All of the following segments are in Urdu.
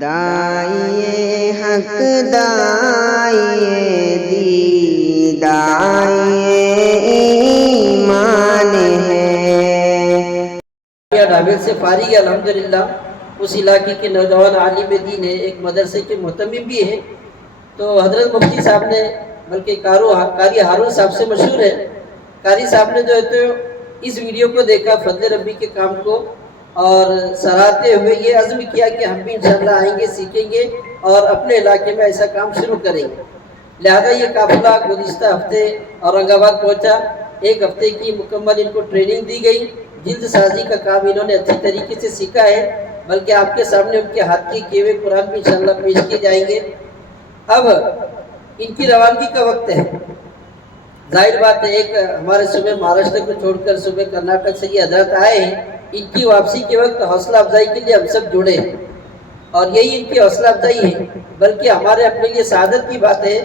داعیے حق داعیے دی داعیے ایمان ہے۔ ڈھابل سے فارغ ہے الحمدللہ۔ اس علاقے کے نوجوان عالم دین ہے، ایک مدرسے کے مہتمم بھی ہیں۔ تو حضرت مفتی صاحب نے، بلکہ قاری ہارون صاحب سے مشہور ہے، قاری صاحب نے جو ہے تو اس ویڈیو کو دیکھا، فضل ربی کے کام کو، اور سراہتے ہوئے یہ عزم کیا کہ ہم بھی انشاءاللہ آئیں گے، سیکھیں گے اور اپنے علاقے میں ایسا کام شروع کریں گے۔ لہذا یہ قافلہ گزشتہ ہفتے اورنگ آباد پہنچا۔ ایک ہفتے کی مکمل ان کو ٹریننگ دی گئی۔ جلد سازی کا کام انہوں نے اچھی طریقے سے سیکھا ہے، بلکہ آپ کے سامنے ان کے ہاتھ کے کیے ہوئے قرآن بھی انشاءاللہ پیش کیے جائیں گے۔ اب ان کی روانگی کا وقت ہے۔ ظاہر بات ہے، ایک ہمارے صوبے مہاراشٹر کو چھوڑ کر صوبے کرناٹک سے یہ حضرت آئے ہیں۔ ان کی واپسی کے وقت حوصلہ افزائی کے لیے ہم سب جڑے ہیں، اور یہی ان کی حوصلہ افزائی ہے، بلکہ ہمارے اپنے لیے سعادت کی بات ہے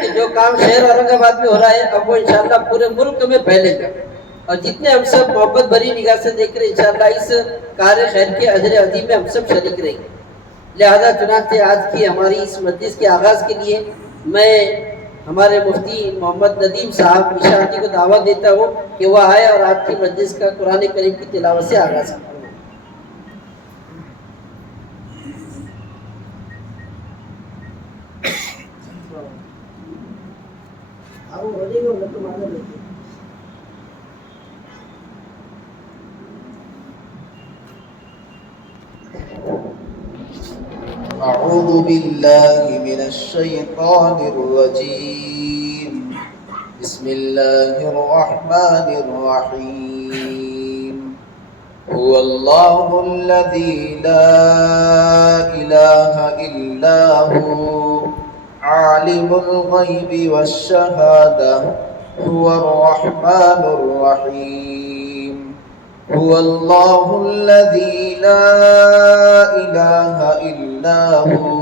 کہ جو کام شہر اورنگ آباد میں ہو رہا ہے اب وہ انشاءاللہ پورے ملک میں پھیلے گا، اور جتنے ہم سب محبت بھری نگاہ سے دیکھ رہے ہیں انشاءاللہ اس کار خیر کے اجر عظیم میں ہم سب شریک رہیں گے۔ لہذا چنانچہ آج کی ہماری اس مجلس کے آغاز کے لیے میں ہمارے مفتی محمد ندیم صاحب نشاطی کو دعوت دیتا ہوں کہ وہ آئے اور آپ کی مجلس کا قرآن کریم کی تلاوت سے آغاز کریں۔ أعوذ بالله من الشيطان الرجيم. بسم الله الرحمن الرحيم. هو الله الذي لا إله إلا هو عالم الغيب والشهادة هو الرحمن الرحيم. هو الله الذي لا إله إلا هو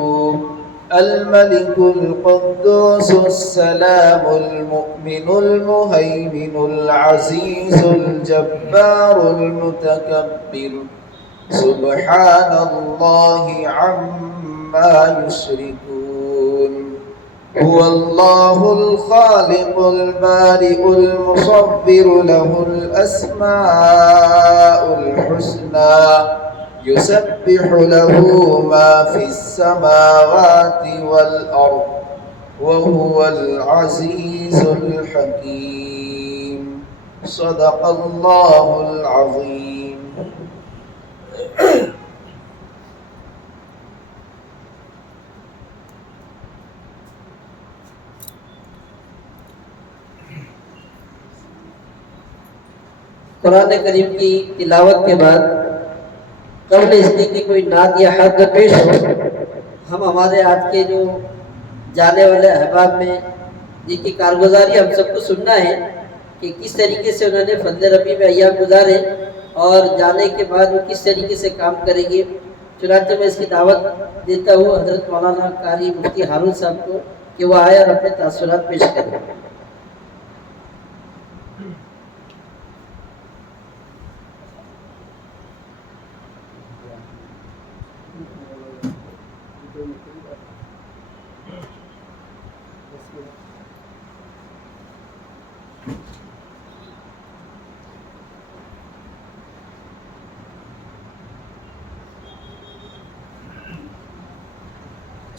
الملك القدوس السلام المؤمن المهيمن العزيز الجبار المتكبر سبحان الله عما يشركون. هو الله الخالق البارئ المصور له الأسماء الحسنى يسبح له ما في السماوات والأرض وهو العزيز الحكيم. صدق الله العظيم. قرآن کریم کی تلاوت کے بعد قبل اس کی کوئی نعت یا حق پیش ہو، ہم ہمارے آج کے جو جانے والے احباب میں جن کی کارگزاری ہم سب کو سننا ہے کہ کس طریقے سے انہوں نے فضل ربی میں ایام گزارے اور جانے کے بعد وہ کس طریقے سے کام کریں گے۔ چنانچہ میں اس کی دعوت دیتا ہوں حضرت مولانا قاری مفتی ہارون صاحب کو کہ وہ آئے اور اپنے تاثرات پیش کریں۔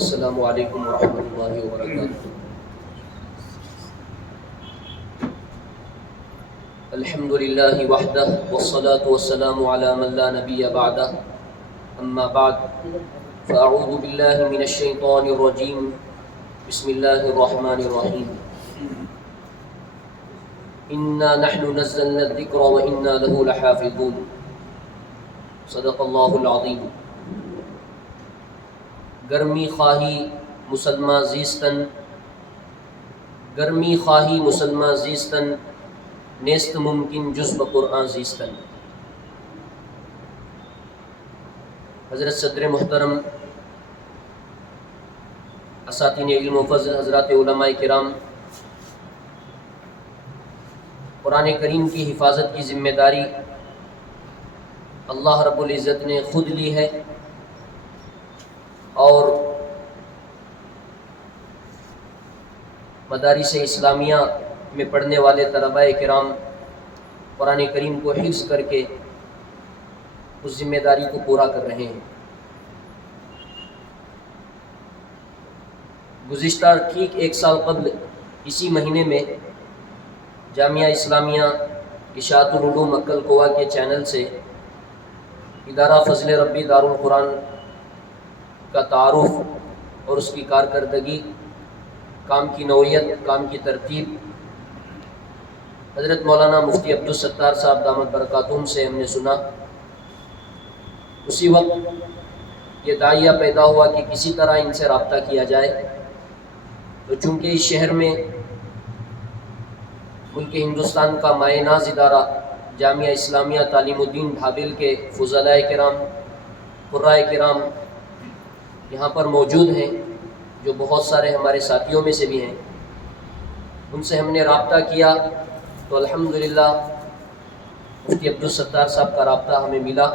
السلام علیکم ورحمۃ اللہ وبرکاتہ۔ الحمد للہ وحدہ والصلاة والسلام علی من لا نبی بعدہ، اما بعد فاعوذ باللہ من الشیطان الرجیم، بسم اللہ الرحمن الرحیم۔ انا نحن نزلنا الذکر وانا له لحافظون، صدق اللہ العظیم۔ گرمی خواہی مسلمہ زیستن، گرمی خواہی مسلمہ زیستن، نیست ممکن جز بقرآن زیستن۔ حضرت صدر محترم، اساتین علم و فضل، حضرات علماء کرام، قرآن کریم کی حفاظت کی ذمہ داری اللہ رب العزت نے خود لی ہے، اور مدارس اسلامیہ میں پڑھنے والے طلباء کرام قرآن کریم کو حفظ کر کے اس ذمہ داری کو پورا کر رہے ہیں۔ گزشتہ ٹھیک 1 سال قبل اسی مہینے میں جامعہ اسلامیہ اشاعت العلوم عقل کوہ کے چینل سے ادارہ فضل ربی دارالقرآن کا تعارف اور اس کی کارکردگی، کام کی نوعیت، کام کی ترتیب حضرت مولانا مفتی عبدالستار صاحب دامت برکاتہم سے ہم نے سنا۔ اسی وقت یہ داعیہ پیدا ہوا کہ کسی طرح ان سے رابطہ کیا جائے، تو چونکہ اس شہر میں ملک ہندوستان کا مایہ ناز ادارہ جامعہ اسلامیہ تعلیم الدین ڈھابل کے فضلاء کرام، قرائے کرام یہاں پر موجود ہیں، جو بہت سارے ہمارے ساتھیوں میں سے بھی ہیں، ان سے ہم نے رابطہ کیا تو الحمدللہ مفتی عبدالستار صاحب کا رابطہ ہمیں ملا،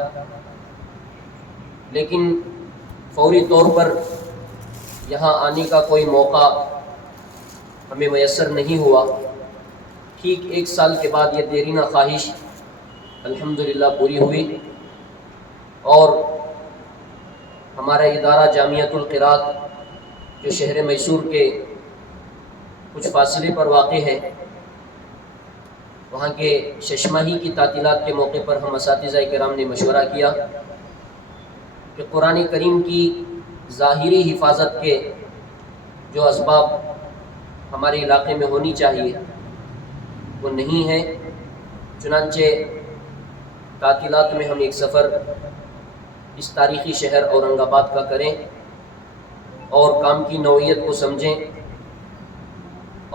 لیکن فوری طور پر یہاں آنے کا کوئی موقع ہمیں میسر نہیں ہوا۔ ٹھیک 1 سال کے بعد یہ دیرینہ خواہش الحمدللہ پوری ہوئی، اور ہمارا ادارہ جامعۃ القراءت جو شہر میسور کے کچھ فاصلے پر واقع ہے، وہاں کے ششماہی کی تعطیلات کے موقع پر ہم اساتذہ کرام نے مشورہ کیا کہ قرآن کریم کی ظاہری حفاظت کے جو اسباب ہمارے علاقے میں ہونی چاہیے وہ نہیں ہے، چنانچہ تعطیلات میں ہم ایک سفر اس تاریخی شہر اورنگ آباد کا کریں اور کام کی نوعیت کو سمجھیں،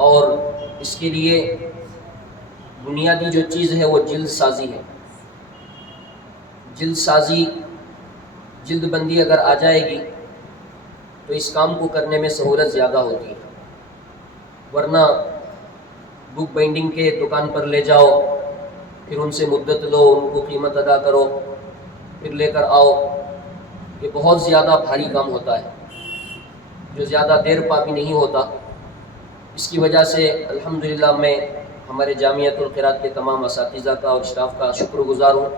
اور اس کے لیے بنیادی جو چیز ہے وہ جلد سازی ہے۔ جلد سازی، جلد بندی اگر آ جائے گی تو اس کام کو کرنے میں سہولت زیادہ ہوتی ہے، ورنہ بک بائنڈنگ کے دکان پر لے جاؤ، پھر ان سے مدت لو، ان کو قیمت ادا کرو، پھر لے کر آؤ، یہ بہت زیادہ بھاری کام ہوتا ہے جو زیادہ دیر پا بھی نہیں ہوتا۔ اس کی وجہ سے الحمدللہ میں ہمارے جامعۃ القراءت کے تمام اساتذہ کا اور اسٹاف کا شکر گزار ہوں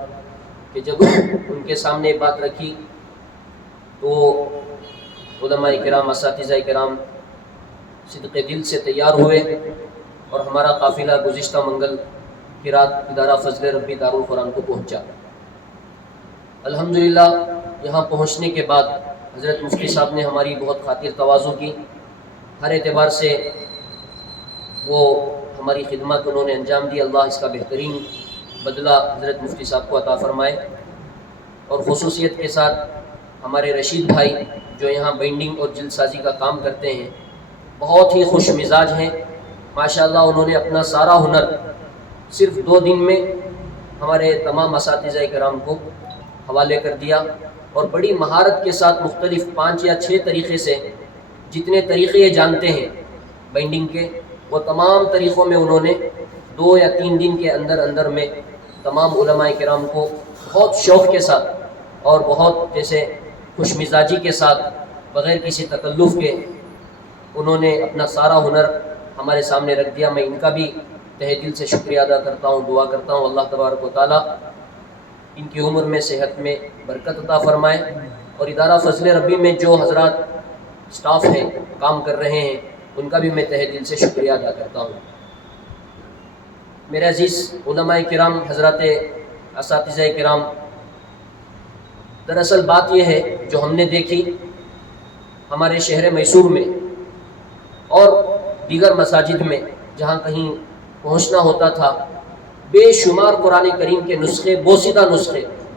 کہ جب ان کے سامنے بات رکھی تو علماء کرام، اساتذہ کرام صدق دل سے تیار ہوئے، اور ہمارا قافلہ گزشتہ منگل کی رات ادارہ فضل ربی دارالقرآن کو پہنچا۔ الحمدللہ یہاں پہنچنے کے بعد حضرت مفتی صاحب نے ہماری بہت خاطر تواضع کی، ہر اعتبار سے وہ ہماری خدمت انہوں نے انجام دی، اللہ اس کا بہترین بدلہ حضرت مفتی صاحب کو عطا فرمائے۔ اور خصوصیت کے ساتھ ہمارے رشید بھائی جو یہاں بائنڈنگ اور جلد سازی کا کام کرتے ہیں، بہت ہی خوش مزاج ہیں ماشاءاللہ۔ انہوں نے اپنا سارا ہنر صرف 2 دن میں ہمارے تمام اساتذہ کرام کو حوالے کر دیا، اور بڑی مہارت کے ساتھ مختلف 5 یا 6 طریقے سے جتنے طریقے یہ جانتے ہیں بائنڈنگ کے، وہ تمام طریقوں میں انہوں نے 2 یا 3 دن کے اندر میں تمام علماء کرام کو بہت شوق کے ساتھ اور بہت جیسے خوش مزاجی کے ساتھ بغیر کسی تکلف کے انہوں نے اپنا سارا ہنر ہمارے سامنے رکھ دیا۔ میں ان کا بھی تہہ دل سے شکریہ ادا کرتا ہوں، دعا کرتا ہوں اللہ تبارک و تعالیٰ ان کی عمر میں، صحت میں برکت عطا فرمائے، اور ادارہ فضل ربی میں جو حضرات سٹاف ہیں، کام کر رہے ہیں، ان کا بھی میں تہہ دل سے شکریہ ادا کرتا ہوں۔ میرے عزیز علماء کرام، حضرات اساتذہ کرام، دراصل بات یہ ہے جو ہم نے دیکھی ہمارے شہر میسور میں اور دیگر مساجد میں جہاں کہیں پہنچنا ہوتا تھا، بے شمار قرآن کریم کے نسخے،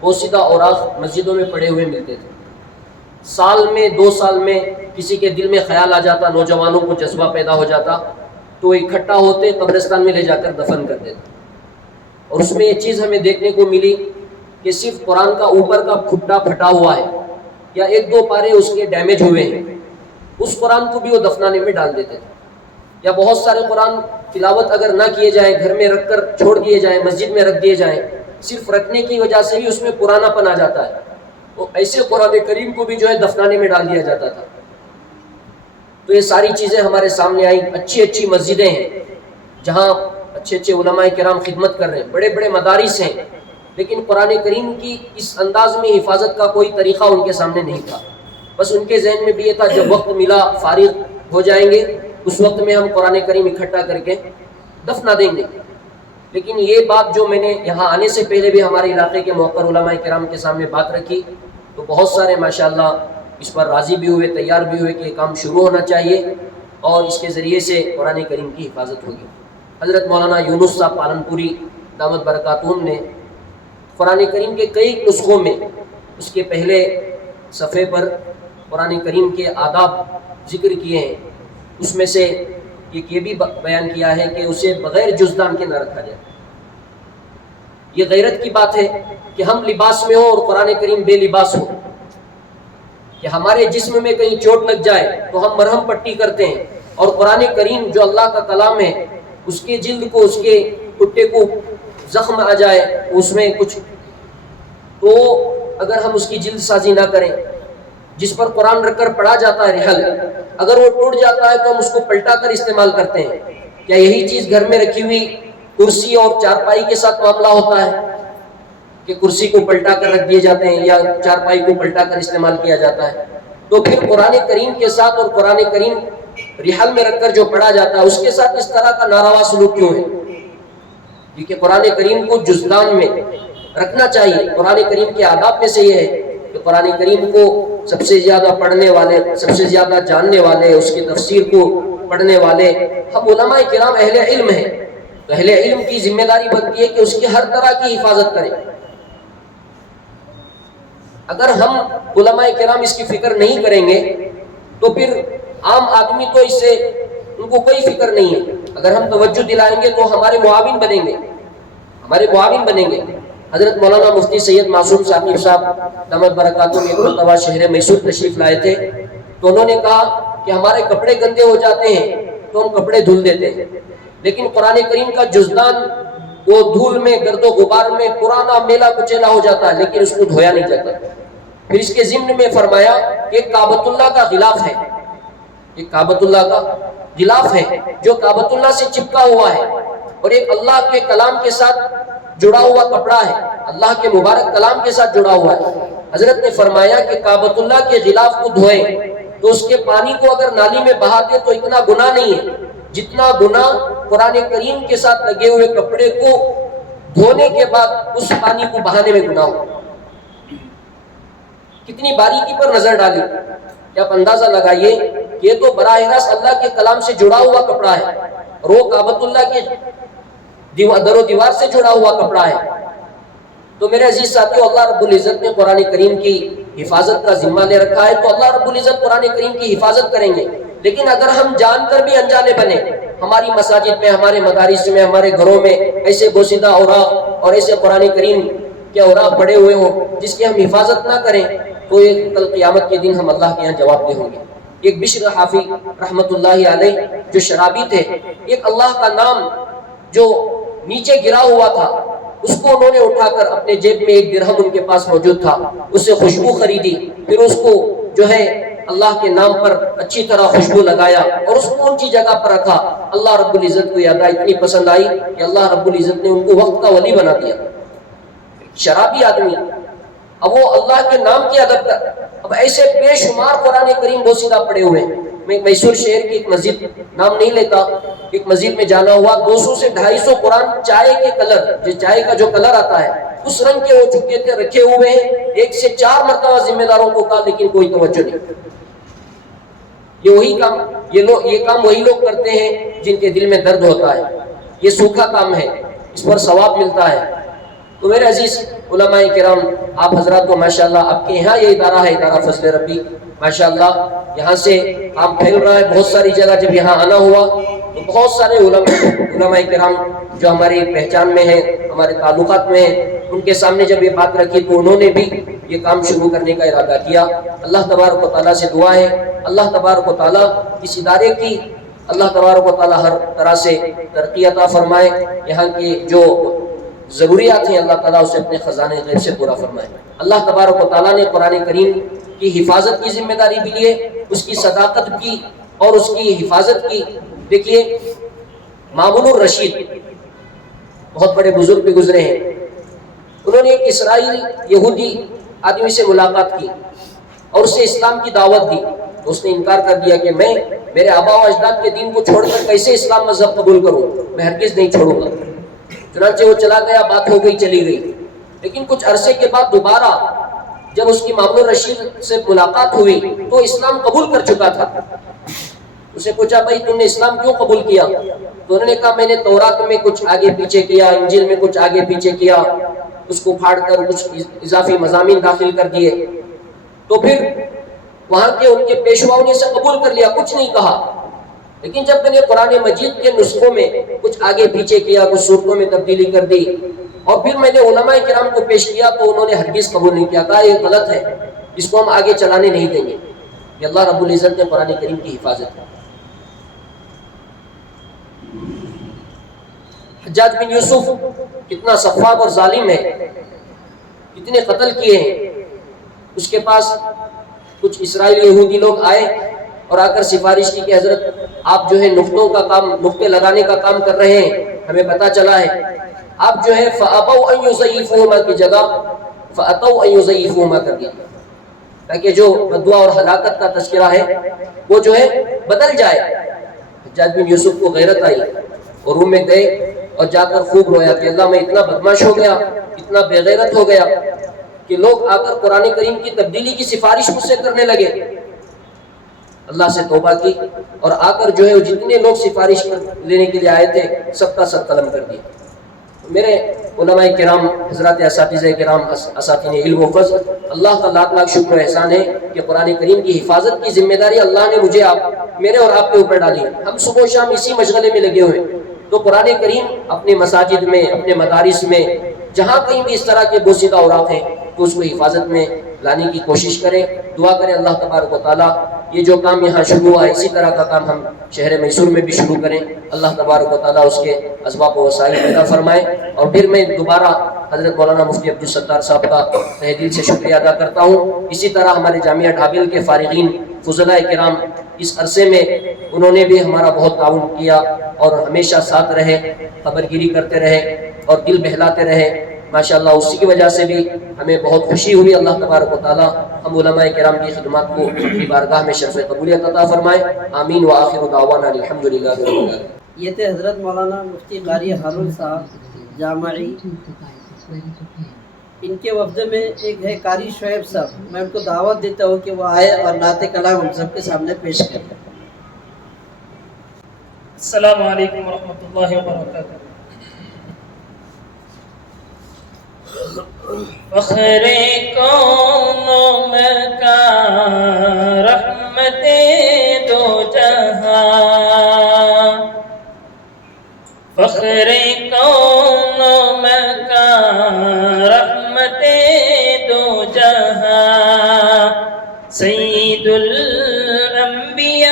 بوسیدہ اوراق مسجدوں میں پڑے ہوئے ملتے تھے۔ سال میں 2 سال میں کسی کے دل میں خیال آ جاتا، نوجوانوں کو جذبہ پیدا ہو جاتا تو اکٹھا ہوتے، قبرستان میں لے جا کر دفن کر دیتے۔ اور اس میں یہ چیز ہمیں دیکھنے کو ملی کہ صرف قرآن کا اوپر کا پھٹا پھٹا ہوا ہے یا 1-2 پارے اس کے ڈیمیج ہوئے ہیں، اس قرآن کو بھی وہ دفنانے میں ڈال دیتے تھے۔ یا بہت سارے قرآن تلاوت اگر نہ کیے جائیں، گھر میں رکھ کر چھوڑ دیے جائیں، مسجد میں رکھ دیے جائیں، صرف رکھنے کی وجہ سے ہی اس میں پرانا پن آ جاتا ہے، تو ایسے قرآن کریم کو بھی جو ہے دفنانے میں ڈال دیا جاتا تھا. تو یہ ساری چیزیں ہمارے سامنے آئیں. اچھی اچھی مسجدیں ہیں جہاں اچھے اچھے علماء کرام خدمت کر رہے ہیں, بڑے بڑے مدارس ہیں, لیکن قرآن کریم کی اس انداز میں حفاظت کا کوئی طریقہ ان کے سامنے نہیں تھا. بس ان کے ذہن میں بھی یہ تھا جب وقت ملا فارغ ہو جائیں گے اس وقت میں ہم قرآن کریم اکٹھا کر کے دفنا دیں گے. لیکن یہ بات جو میں نے یہاں آنے سے پہلے بھی ہمارے علاقے کے موقر علماء کرام کے سامنے بات رکھی تو بہت سارے ماشاءاللہ اس پر راضی بھی ہوئے, تیار بھی ہوئے کہ یہ کام شروع ہونا چاہیے اور اس کے ذریعے سے قرآن کریم کی حفاظت ہوگی. حضرت مولانا یونس صاحب پالنپوری دامت برکاتہم نے قرآن کریم کے کئی نسخوں میں اس کے پہلے صفحے پر قرآن کریم کے آداب ذکر کیے ہیں. اس میں سے یہ بھی بیان کیا ہے کہ اسے بغیر جزدان کے نہ رکھا جائے. یہ غیرت کی بات ہے کہ ہم لباس میں ہو اور قرآن کریم بے لباس ہو, کہ ہمارے جسم میں کہیں چوٹ لگ جائے تو ہم مرہم پٹی کرتے ہیں اور قرآن کریم جو اللہ کا کلام ہے اس کے جلد کو, اس کے ٹٹے کو زخم آ جائے اس میں کچھ, تو اگر ہم اس کی جلد سازی نہ کریں, جس پر قرآن رکھ کر پڑھا جاتا ہے رحل, اگر وہ ٹوٹ جاتا ہے تو ہم اس کو پلٹا کر استعمال کرتے ہیں. کیا یہی چیز گھر میں رکھی ہوئی کرسی اور چارپائی کے ساتھ معاملہ ہوتا ہے کہ کرسی کو پلٹا کر رکھ دیے جاتے ہیں یا چارپائی کو پلٹا کر استعمال کیا جاتا ہے؟ تو پھر قرآن کریم کے ساتھ اور قرآن کریم رحل میں رکھ کر جو پڑھا جاتا ہے اس کے ساتھ اس طرح کا ناروا سلوک کیوں ہے؟ کیونکہ قرآن کریم کو جزدان میں رکھنا چاہیے. قرآن کریم کے آداب میں سے یہ ہے کہ قرآن کریم کو سب سے زیادہ پڑھنے والے, سب سے زیادہ جاننے والے, اس کی تفسیر کو پڑھنے والے ہم علماء کرام اہل علم ہیں. تو اہل علم کی ذمہ داری بنتی ہے کہ اس کی ہر طرح کی حفاظت کریں. اگر ہم علماء کرام اس کی فکر نہیں کریں گے تو پھر عام آدمی تو اس سے ان کو کوئی فکر نہیں ہے. اگر ہم توجہ دلائیں گے تو ہمارے معاون بنیں گے, ہمارے معاون بنیں گے. حضرت مولانا مفتی سید معصوم ثاقب صاحب دامت برکاتہم ایک مرتبہ شہر میسور تشریف لائے تھے تو انہوں نے کہا کہ ہمارے کپڑے گندے ہو جاتے ہیں تو ہم کپڑے دھل دیتے ہیں, لیکن قرآن کریم کا جزدان وہ دھول میں, گرد و غبار میں پرانا میلا کچیلا ہو جاتا ہے لیکن اس کو دھویا نہیں جاتا. پھر اس کے ضمن میں فرمایا کہ کعبۃ اللہ کا غلاف ہے, ایک کعبۃ اللہ کا غلاف ہے جو کعبۃ اللہ سے چپکا ہوا ہے اور ایک اللہ کے کلام کے ساتھ جڑا ہوا کپڑا ہے, اللہ کے مبارک کلام کے ساتھ جڑا ہوا ہے. حضرت نے فرمایا کہ کعبۃ اللہ کے غلاف کو دھوئیں تو اس کے پانی کو اگر نالی میں بہا دیں تو اتنا گناہ نہیں ہے جتنا گناہ قرآن کریم کے ساتھ لگے ہوئے کپڑے کو دھونے کے بعد اس پانی کو بہانے میں گناہ ہو. کتنی باریکی پر نظر ڈالی کہ آپ اندازہ لگائیے کہ یہ تو براہ راست اللہ کے کلام سے جڑا ہوا کپڑا ہے اور وہ کعبۃ اللہ کے در و دیوار سے جڑا ہوا کپڑا ہے. تو میرے عزیز ساتھیو, اللہ رب العزت نے قرآن کریم کی حفاظت کا ذمہ لے رکھا ہے تو اللہ رب العزت قرآن کریم کی حفاظت کریں گے. لیکن اگر ہم جان کر بھی انجانے بنے, ہماری مساجد میں, ہمارے مدارس میں, ہمارے گھروں میں ایسے بوسیدہ اوراق اور ایسے قرآن کریم کے اوراق پڑے ہوئے ہوں جس کی ہم حفاظت نہ کریں تو یہ کل قیامت کے دن ہم اللہ کے یہاں جواب دہ ہوں گے. ایک بشر حافی رحمت اللہ علیہ جو شرابی تھے, ایک اللہ کا نام جو نیچے گرا ہوا تھا اس کو انہوں نے اٹھا کر اپنے جیب میں, ایک درہم ان کے پاس موجود تھا, اس سے خوشبو خریدی, پھر اس کو جو ہے اللہ کے نام پر اچھی طرح خوشبو لگایا اور اس کو اونچی جگہ پر رکھا. اللہ رب العزت کو یہ ادا اتنی پسند آئی کہ اللہ رب العزت نے ان کو وقت کا ولی بنا دیا. شرابی آدمی, اب وہ اللہ کے نام کی ادب کر, اب ایسے بے شمار قرآن کریم بوسیدہ پڑے ہوئے ہیں. میں میسور شہر کی ایک مسجد, نام نہیں لیتا, ایک مسجد میں جانا ہوا, 200 سے 250 قرآن چائے کے کلر, جو چائے کا جو کلر آتا ہے اس رنگ کے ہو چکے تھے, رکھے ہوئے ہیں. 1 سے 4 مرتبہ ذمہ داروں کو کہا لیکن کوئی توجہ نہیں. یہ کام وہی لوگ کرتے ہیں جن کے دل میں درد ہوتا ہے. یہ سوکھا کام ہے, اس پر ثواب ملتا ہے. تو میرے عزیز علماء کرام, آپ حضرات کو ماشاءاللہ آپ کے یہاں یہ ادارہ ہے, ادارہ فضل ربی, ماشاءاللہ یہاں سے کام پھیل رہا ہے بہت ساری جگہ. جب یہاں آنا ہوا تو بہت سارے علماء کرام جو ہماری پہچان میں ہیں, ہمارے تعلقات میں ہیں, ان کے سامنے جب یہ بات رکھی تو انہوں نے بھی یہ کام شروع کرنے کا ارادہ کیا. اللہ تبارک و تعالیٰ سے دعا ہے, اللہ تبارک و تعالیٰ اس ادارے کی اللہ تبارک و تعالیٰ ہر طرح سے ترقی عطا فرمائے. یہاں کی جو ضروریات ہیں اللہ تعالیٰ اسے اپنے خزانے غیب سے پورا فرمائے۔ اللہ تبارک و تعالیٰ نے قرآن کریم کی حفاظت کی ذمہ داری بھی لیے، اس کی صداقت کی اور اس کی حفاظت کی۔ دیکھیے مامون الرشید بہت بڑے بزرگ بھی گزرے ہیں، انہوں نے ایک اسرائیل یہودی آدمی سے ملاقات کی اور اسے اسلام کی دعوت دی، تو اس نے انکار کر دیا کہ میں میرے آبا و اجداد کے دین کو چھوڑ کر کیسے اسلام مذہب قبول کروں، میں ہرگز نہیں چھوڑوں گا۔ چنانچہ وہ چلا گیا، بات ہو گئی چلی گئی، لیکن کچھ عرصے کے بعد دوبارہ جب اس کی مامون الرشید سے ملاقات ہوئی تو اسلام قبول کر چکا تھا۔ اسے پوچھا بھائی تم نے اسلام کیوں قبول کیا؟ تو انہوں نے کہا میں نے تورات میں کچھ آگے پیچھے کیا، انجیل میں کچھ آگے پیچھے کیا، اس کو پھاڑ کر کچھ اضافی مضامین داخل کر دیے، تو پھر وہاں کے ان کے پیشواؤں نے اسے قبول کر لیا، کچھ نہیں کہا۔ لیکن جب میں نے قرآن مجید کے نسخوں میں کچھ آگے پیچھے کیا، کچھ صورتوں میں تبدیلی کر دی اور پھر میں نے علماء کرام کو پیش کیا تو انہوں نے ہرگز قبول نہیں کیا، کہا یہ غلط ہے، اس کو ہم آگے چلانے نہیں دیں گے۔ یہ اللہ رب العزت نے قرآن کریم کی حفاظت کی۔ حجاج بن یوسف کتنا سفاک اور ظالم ہے، کتنے قتل کیے ہیں۔ اس کے پاس کچھ اسرائیلی یہودی لوگ آئے اور آ کر سفارش کی کہ حضرت آپ جو ہے نقطوں کا کام، نقطے لگانے کا کام کر رہے ہیں، ہمیں پتہ چلا ہے۔ آپ جو ہے فَأَبَوْا أَن يُضَيِّفُوهُمَا کی جگہ فَأَتَوْا أَن يُضَيِّفُوهُمَا کر دیا، تاکہ جو بدعا اور ہلاکت کا تذکرہ ہے وہ جو ہے بدل جائے۔ حجاج بن یوسف کو غیرت آئی اور روم میں گئے اور جا کر خوب رویا کہ اللہ میں اتنا بدمعاش ہو گیا، اتنا بے غیرت ہو گیا کہ لوگ آ کر قرآن کریم کی تبدیلی کی سفارش مجھ سے کرنے لگے۔ اللہ سے توبہ کی اور آ کر جو ہے جتنے لوگ سفارش لینے کے لیے آئے تھے سب کا سب قلم کر دیا۔ میرے علماء کرام، حضرات اساتذہ کرام، اساتذہ علم و فضل، اللہ کا لاکھ لاکھ شکر و احسان ہے کہ قرآن کریم کی حفاظت کی ذمہ داری اللہ نے مجھے، میرے اور آپ کے اوپر ڈالی ہے۔ ہم صبح و شام اسی مشغلے میں لگے ہوئے، تو قرآن کریم اپنے مساجد میں، اپنے مدارس میں، جہاں کہیں بھی اس طرح کے بوسیدہ اوراق ہیں تو اس کو حفاظت میں لانے کی کوشش کریں۔ دعا کریں اللہ تبارک و تعالیٰ یہ جو کام یہاں شروع ہوا ہے اسی طرح کا کام ہم شہر میسور میں بھی شروع کریں، اللہ تبارک و تعالیٰ اس کے اسباب و وسائل پیدا فرمائے۔ اور پھر میں دوبارہ حضرت مولانا مفتی عبدالستار صاحب کا تہ دل سے شکریہ ادا کرتا ہوں۔ اسی طرح ہمارے جامعہ ڈھابل کے فارغین فضلاء کرام اس عرصے میں انہوں نے بھی ہمارا بہت تعاون کیا اور ہمیشہ ساتھ رہے، خبر گیری کرتے رہے اور دل بہلاتے رہے ماشاءاللہ۔ اسی کی وجہ سے بھی ہمیں بہت خوشی ہوئی۔ اللہ تبارک و تعالیٰ ہم علماء کرام کی خدمات کو اپنی بارگاہ میں شرف قبولیت عطا فرمائے، آمین وآخر دعوانا الحمدللہ رب العالمین۔ یہ تھے حضرت مولانا مفتی قاری ہارون صاحب جامعی۔ ان کے وفد میں ایک ہے قاری شعیب صاحب، میں ان کو دعوت دیتا ہوں کہ وہ آئے اور نعت کلام ہم سب کے سامنے پیش کریں۔ السلام علیکم ورحمۃ اللہ وبرکاتہ۔ فخر کون و مکان رحمت دو جہاں، فخر کون و مکان رحمت دو جہاں، سید الانبیاء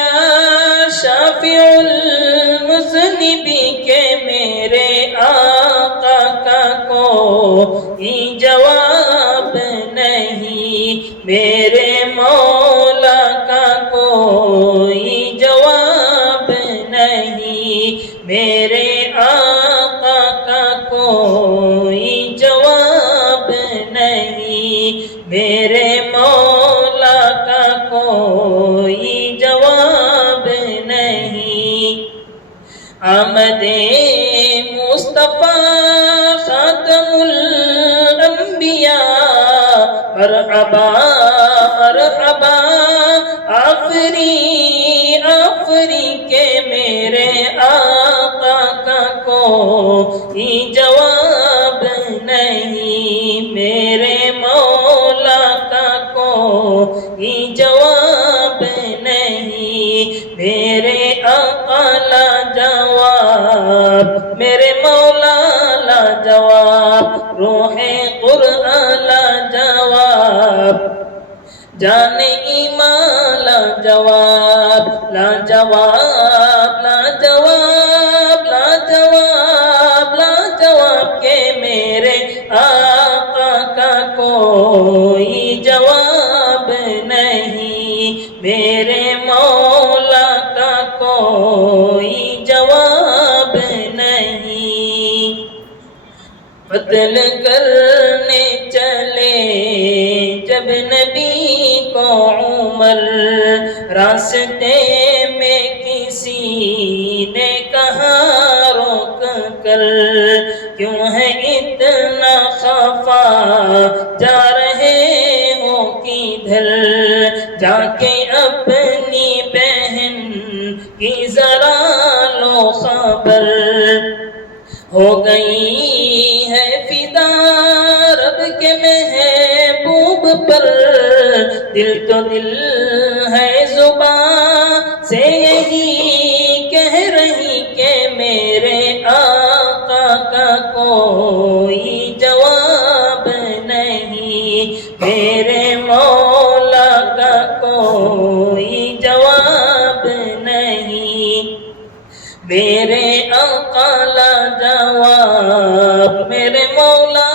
شافع المذنبی کے میرے آقا کا کوئی جواب نہیں، میرے مولا کا کوئی جواب نہیں، میرے آقا کا کوئی جواب نہیں، میرے مولا کا کوئی جواب نہیں۔ آمد مصطفیٰ خاتم الانبیاء، مرحبا مرحبا آفری آفری کے میرے آقا کا کوئی جواب نہیں، میرے مولا کا کوئی جواب نہیں، میرے آقا لا جواب، میرے مولا لا جواب، روح قرآن لا جواب، جان ایمان لا جواب، لا جواب لا جواب لا جواب لا جواب کے میرے میرے مولا کا کوئی جواب نہیں۔ قتل کرنے چلے جب نبی کو عمر، راستے میں کسی نے کہا روک کر، کیوں ہے اتنا خفا، جا رہے ہو کدھر، جا کے اپنی بہن کی ذرا لو خبر، ہو گئی ہے فدا رب کے محبوب پر، دل تو دل ہے زبان سے یہی کہہ رہی کہ میرے آقا کا کوئی جواب نہیں، میرے مولا کا کوئی جواب نہیں، میرے آقا لا جواب، میرے مولا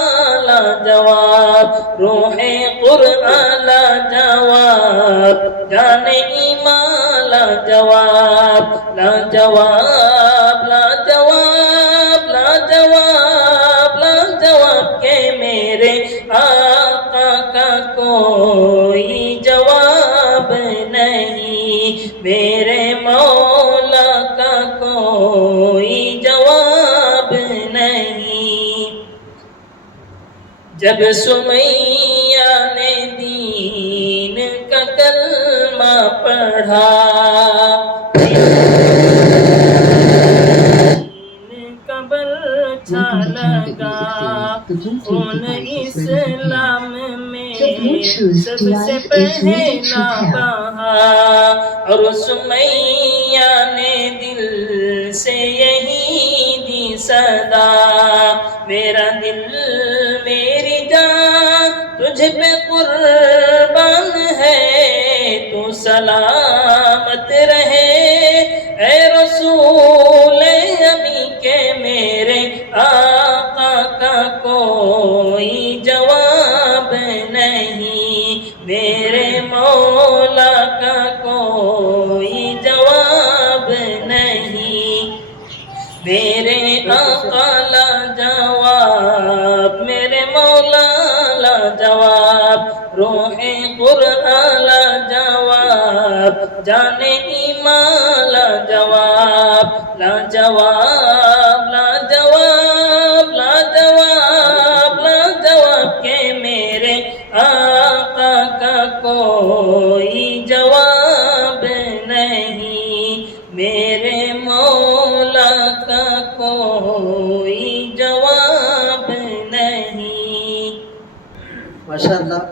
لا جواب، روح قرآن لا جواب، جان ایمان لا جواب، لا جواب، لا جواب، لا جواب، لا جواب کہ میرے آقا کا کوئی جواب نہیں، میرے مولا کا کوئی جواب نہیں۔ جب سمیہ نے دین کا کلمہ پڑھا، دین کا برچھا لگا، خون اسلام میں سب سے پہلا بہا، اور سمیہ نے دل سے یہی دی صدا، میرا دل میری جان تجھ پہ قربان ہے، تو سلامت رہے اے رسول امی کہ میرے آقا کا کوئی جواب نہیں، میرے مولا کا کوئی جواب نہیں، میرے آقا لا جواب، میرے مولا لا جواب، روح قرآن لا جواب، جان ایمان لا جواب، لا جواب، لا جواب، لا جواب، لا جواب کہ میرے آقا کا کوئی جواب نہیں، میرے مولا کا کوئی جواب نہیں۔ ماشاءاللہ،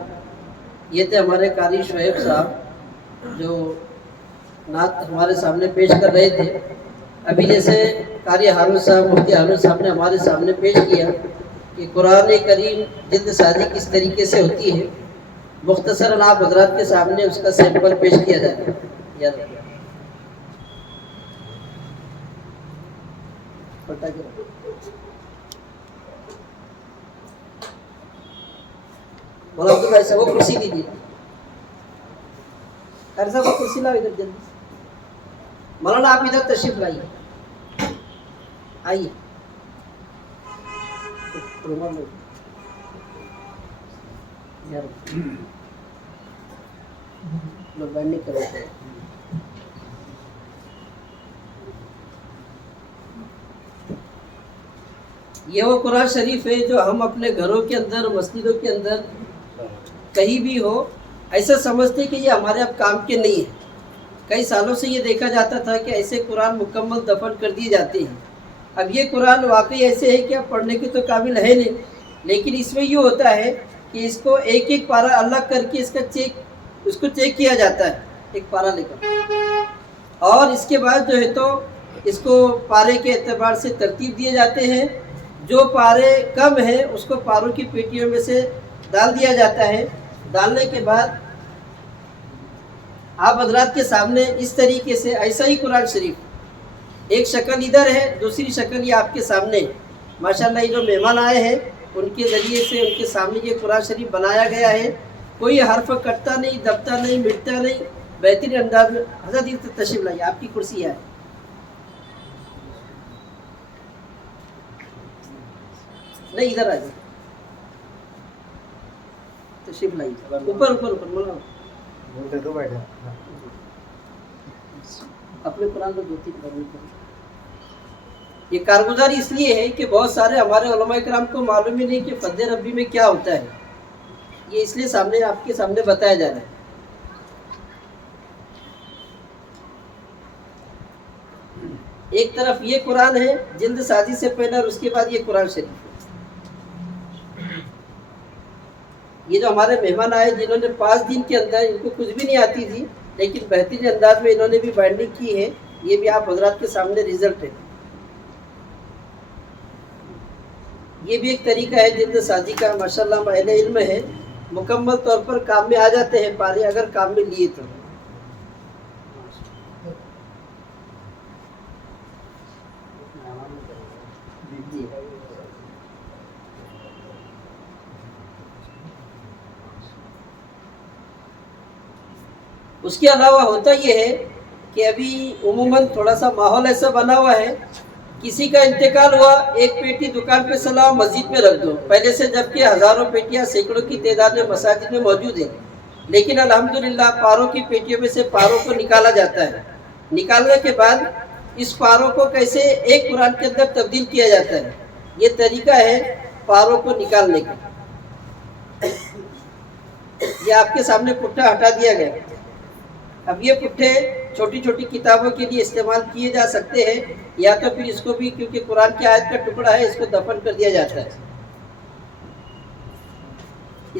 یہ تھے ہمارے قاری شعیب صاحب جو نعت ہمارے سامنے پیش کر رہے تھے۔ ابھی جیسے قاری ہارون صاحب، مفتی ہارون صاحب نے ہمارے سامنے پیش کیا کہ قرآن کریم جلد سازی کس طریقے سے ہوتی ہے، مختصراً آپ حضرات کے سامنے اس کا سیمپل پیش کیا جاتا ہے۔ یاد رکھیں۔ مولانا عبداللہ صاحب وہ کرسی دیجیے، قاری صاحب وہ کرسی لاؤ ادھر جلدی۔ مولانا آپ ادھر تشریف لائیے، آئیے۔ نہیں کرو۔ یہ وہ قرآن شریف ہے جو ہم اپنے گھروں کے اندر، مسجدوں کے اندر، کہیں بھی ہو ایسا سمجھتے کہ یہ ہمارے اب کام کے نہیں ہے۔ کئی سالوں سے یہ دیکھا جاتا تھا کہ ایسے قرآن مکمل دفن کر دیے جاتے ہیں۔ اب یہ قرآن واقعی ایسے ہے کہ اب پڑھنے کے تو قابل ہے نہیں، لیکن اس میں یہ ہوتا ہے کہ اس کو ایک ایک پارہ الگ کر کے اس کو چیک کیا جاتا ہے، ایک پارہ لے کر، اور اس کے بعد جو ہے تو اس کو پارے کے اعتبار سے ترتیب دیے جاتے ہیں۔ جو پارے کم ہیں اس کو پاروں کی پیٹیوں میں سے ڈال دیا جاتا ہے۔ ڈالنے کے بعد آپ حضرات کے سامنے اس طریقے سے ایسا ہی قرآن شریف، ایک شکل ادھر ہے، دوسری شکل یہ آپ کے سامنے، ماشاءاللہ یہ جو مہمان آئے ہیں ان کے ذریعے سے ان کے سامنے یہ قرآن شریف بنایا گیا ہے۔ کوئی حرف کٹتا نہیں، دبتا نہیں، مٹتا نہیں، بہترین انداز میں حضرت ادھر تشریف لائیے، آپ کی کرسی ہے، نہیں ادھر آ جائیے، تشریف لائیے، اوپر اوپر اوپر مولانا اپنے قرآن کو 2-3 بار کریں۔ یہ کارگزاری اس لیے ہے کہ بہت سارے ہمارے علماء کرام کو معلوم ہی نہیں کہ فضل ربی میں کیا ہوتا ہے، یہ اس لیے سامنے آپ کے سامنے بتایا جا رہا ہے۔ ایک طرف یہ قرآن ہے جلد سازی سے پہلے، اور اس کے بعد یہ قرآن شریف ہے۔ یہ جو ہمارے مہمان آئے جنہوں نے 5 دن کے اندر، ان کو کچھ بھی نہیں آتی تھی لیکن بہترین انداز میں انہوں نے بھی بائنڈنگ کی ہے، یہ بھی آپ حضرات کے سامنے رزلٹ ہے۔ یہ بھی ایک طریقہ ہے جلد سازی کا، ماشاءاللہ اہل علم ہے، مکمل طور پر کام میں آ جاتے ہیں پارے اگر کام میں لیے تو۔ اس کے علاوہ ہوتا یہ ہے کہ ابھی عموماً تھوڑا سا ماحول ایسا بنا ہوا ہے، کسی کا انتقال ہوا، ایک پیٹی دکان پہ سلاؤ، مسجد میں رکھ دو، پہلے سے جبکہ ہزاروں پیٹیاں سینکڑوں کی تعداد میں مساجد میں موجود ہیں، لیکن الحمدللہ پاروں کی پیٹیوں میں سے پاروں کو نکالا جاتا ہے۔ نکالنے کے بعد اس پاروں کو کیسے ایک قرآن کے اندر تبدیل کیا جاتا ہے، یہ طریقہ ہے پاروں کو نکالنے کا۔ یہ آپ کے سامنے پٹھا ہٹا دیا گیا۔ اب یہ پٹھے چھوٹی چھوٹی کتابوں کے لیے استعمال کیے جا سکتے ہیں، یا تو پھر اس کو بھی، کیونکہ قرآن کی آیت کا ٹکڑا ہے، اس کو دفن کر دیا جاتا ہے۔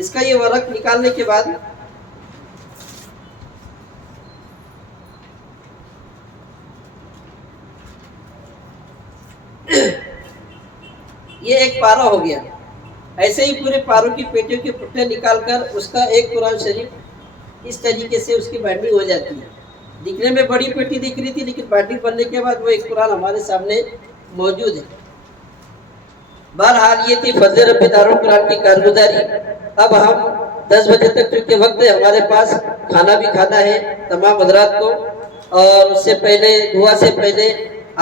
اس کا یہ ورق نکالنے کے بعد یہ ایک پارا ہو گیا۔ ایسے ہی پورے پاروں کی پیٹیوں کے پٹھے نکال کر اس کا ایک قرآن شریف اس طریقے سے اس کی بائنڈنگ ہو جاتی ہے۔ دکھنے میں بڑی پیٹی دکھ رہی تھی لیکن بائنڈنگ بننے کے بعد وہ ایک قرآن ہمارے سامنے موجود ہے۔ بہرحال یہ تھی فضل رب دارالقرآن کی کارگزاری۔ اب ہم 10 بجے تک چونکہ وقت ہے ہمارے پاس، کھانا بھی کھانا ہے تمام حضرات کو، اور اس سے پہلے دعا سے پہلے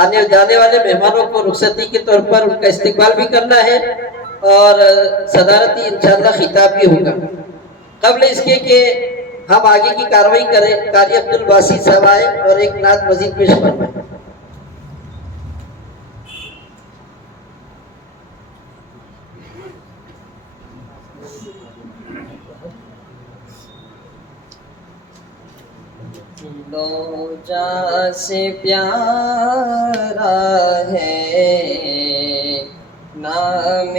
آنے جانے والے مہمانوں کو رخصتی کے طور پر ان کا استقبال بھی کرنا ہے، اور صدارتی انشاءاللہ خطاب بھی ہوگا۔ قبل اس کے کہ ہم آگے کی کارروائی کریں، قاری عبد الباسط صاحب آئے اور ایک نعت مزید پیش فرمائیں۔ دو جا سے پیارا ہے نام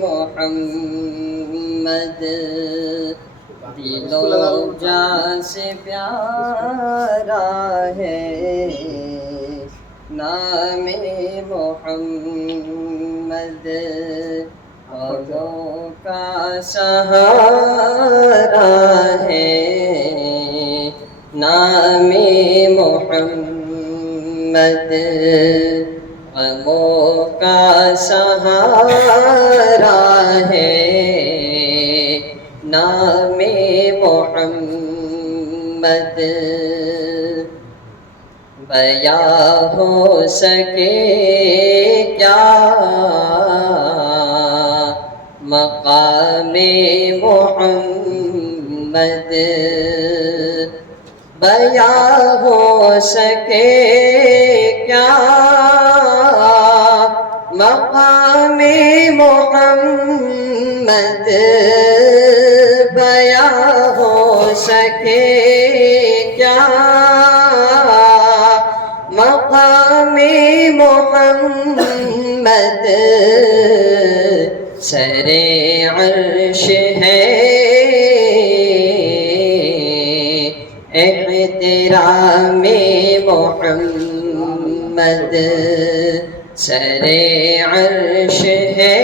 محمد، دلو جا سے پیارا ہے نام محمد، اوروں کا سہارا ہے نام محمد، غموں کا سہارا ہے نام محمد، بیاں ہو سکے کیا مقام محمد، بیاں ہو سکے کیا مقام محمد، بیاں ہو سکے کیا مقام محمد، سر عرش ہے احترام محمد، سر عرش ہے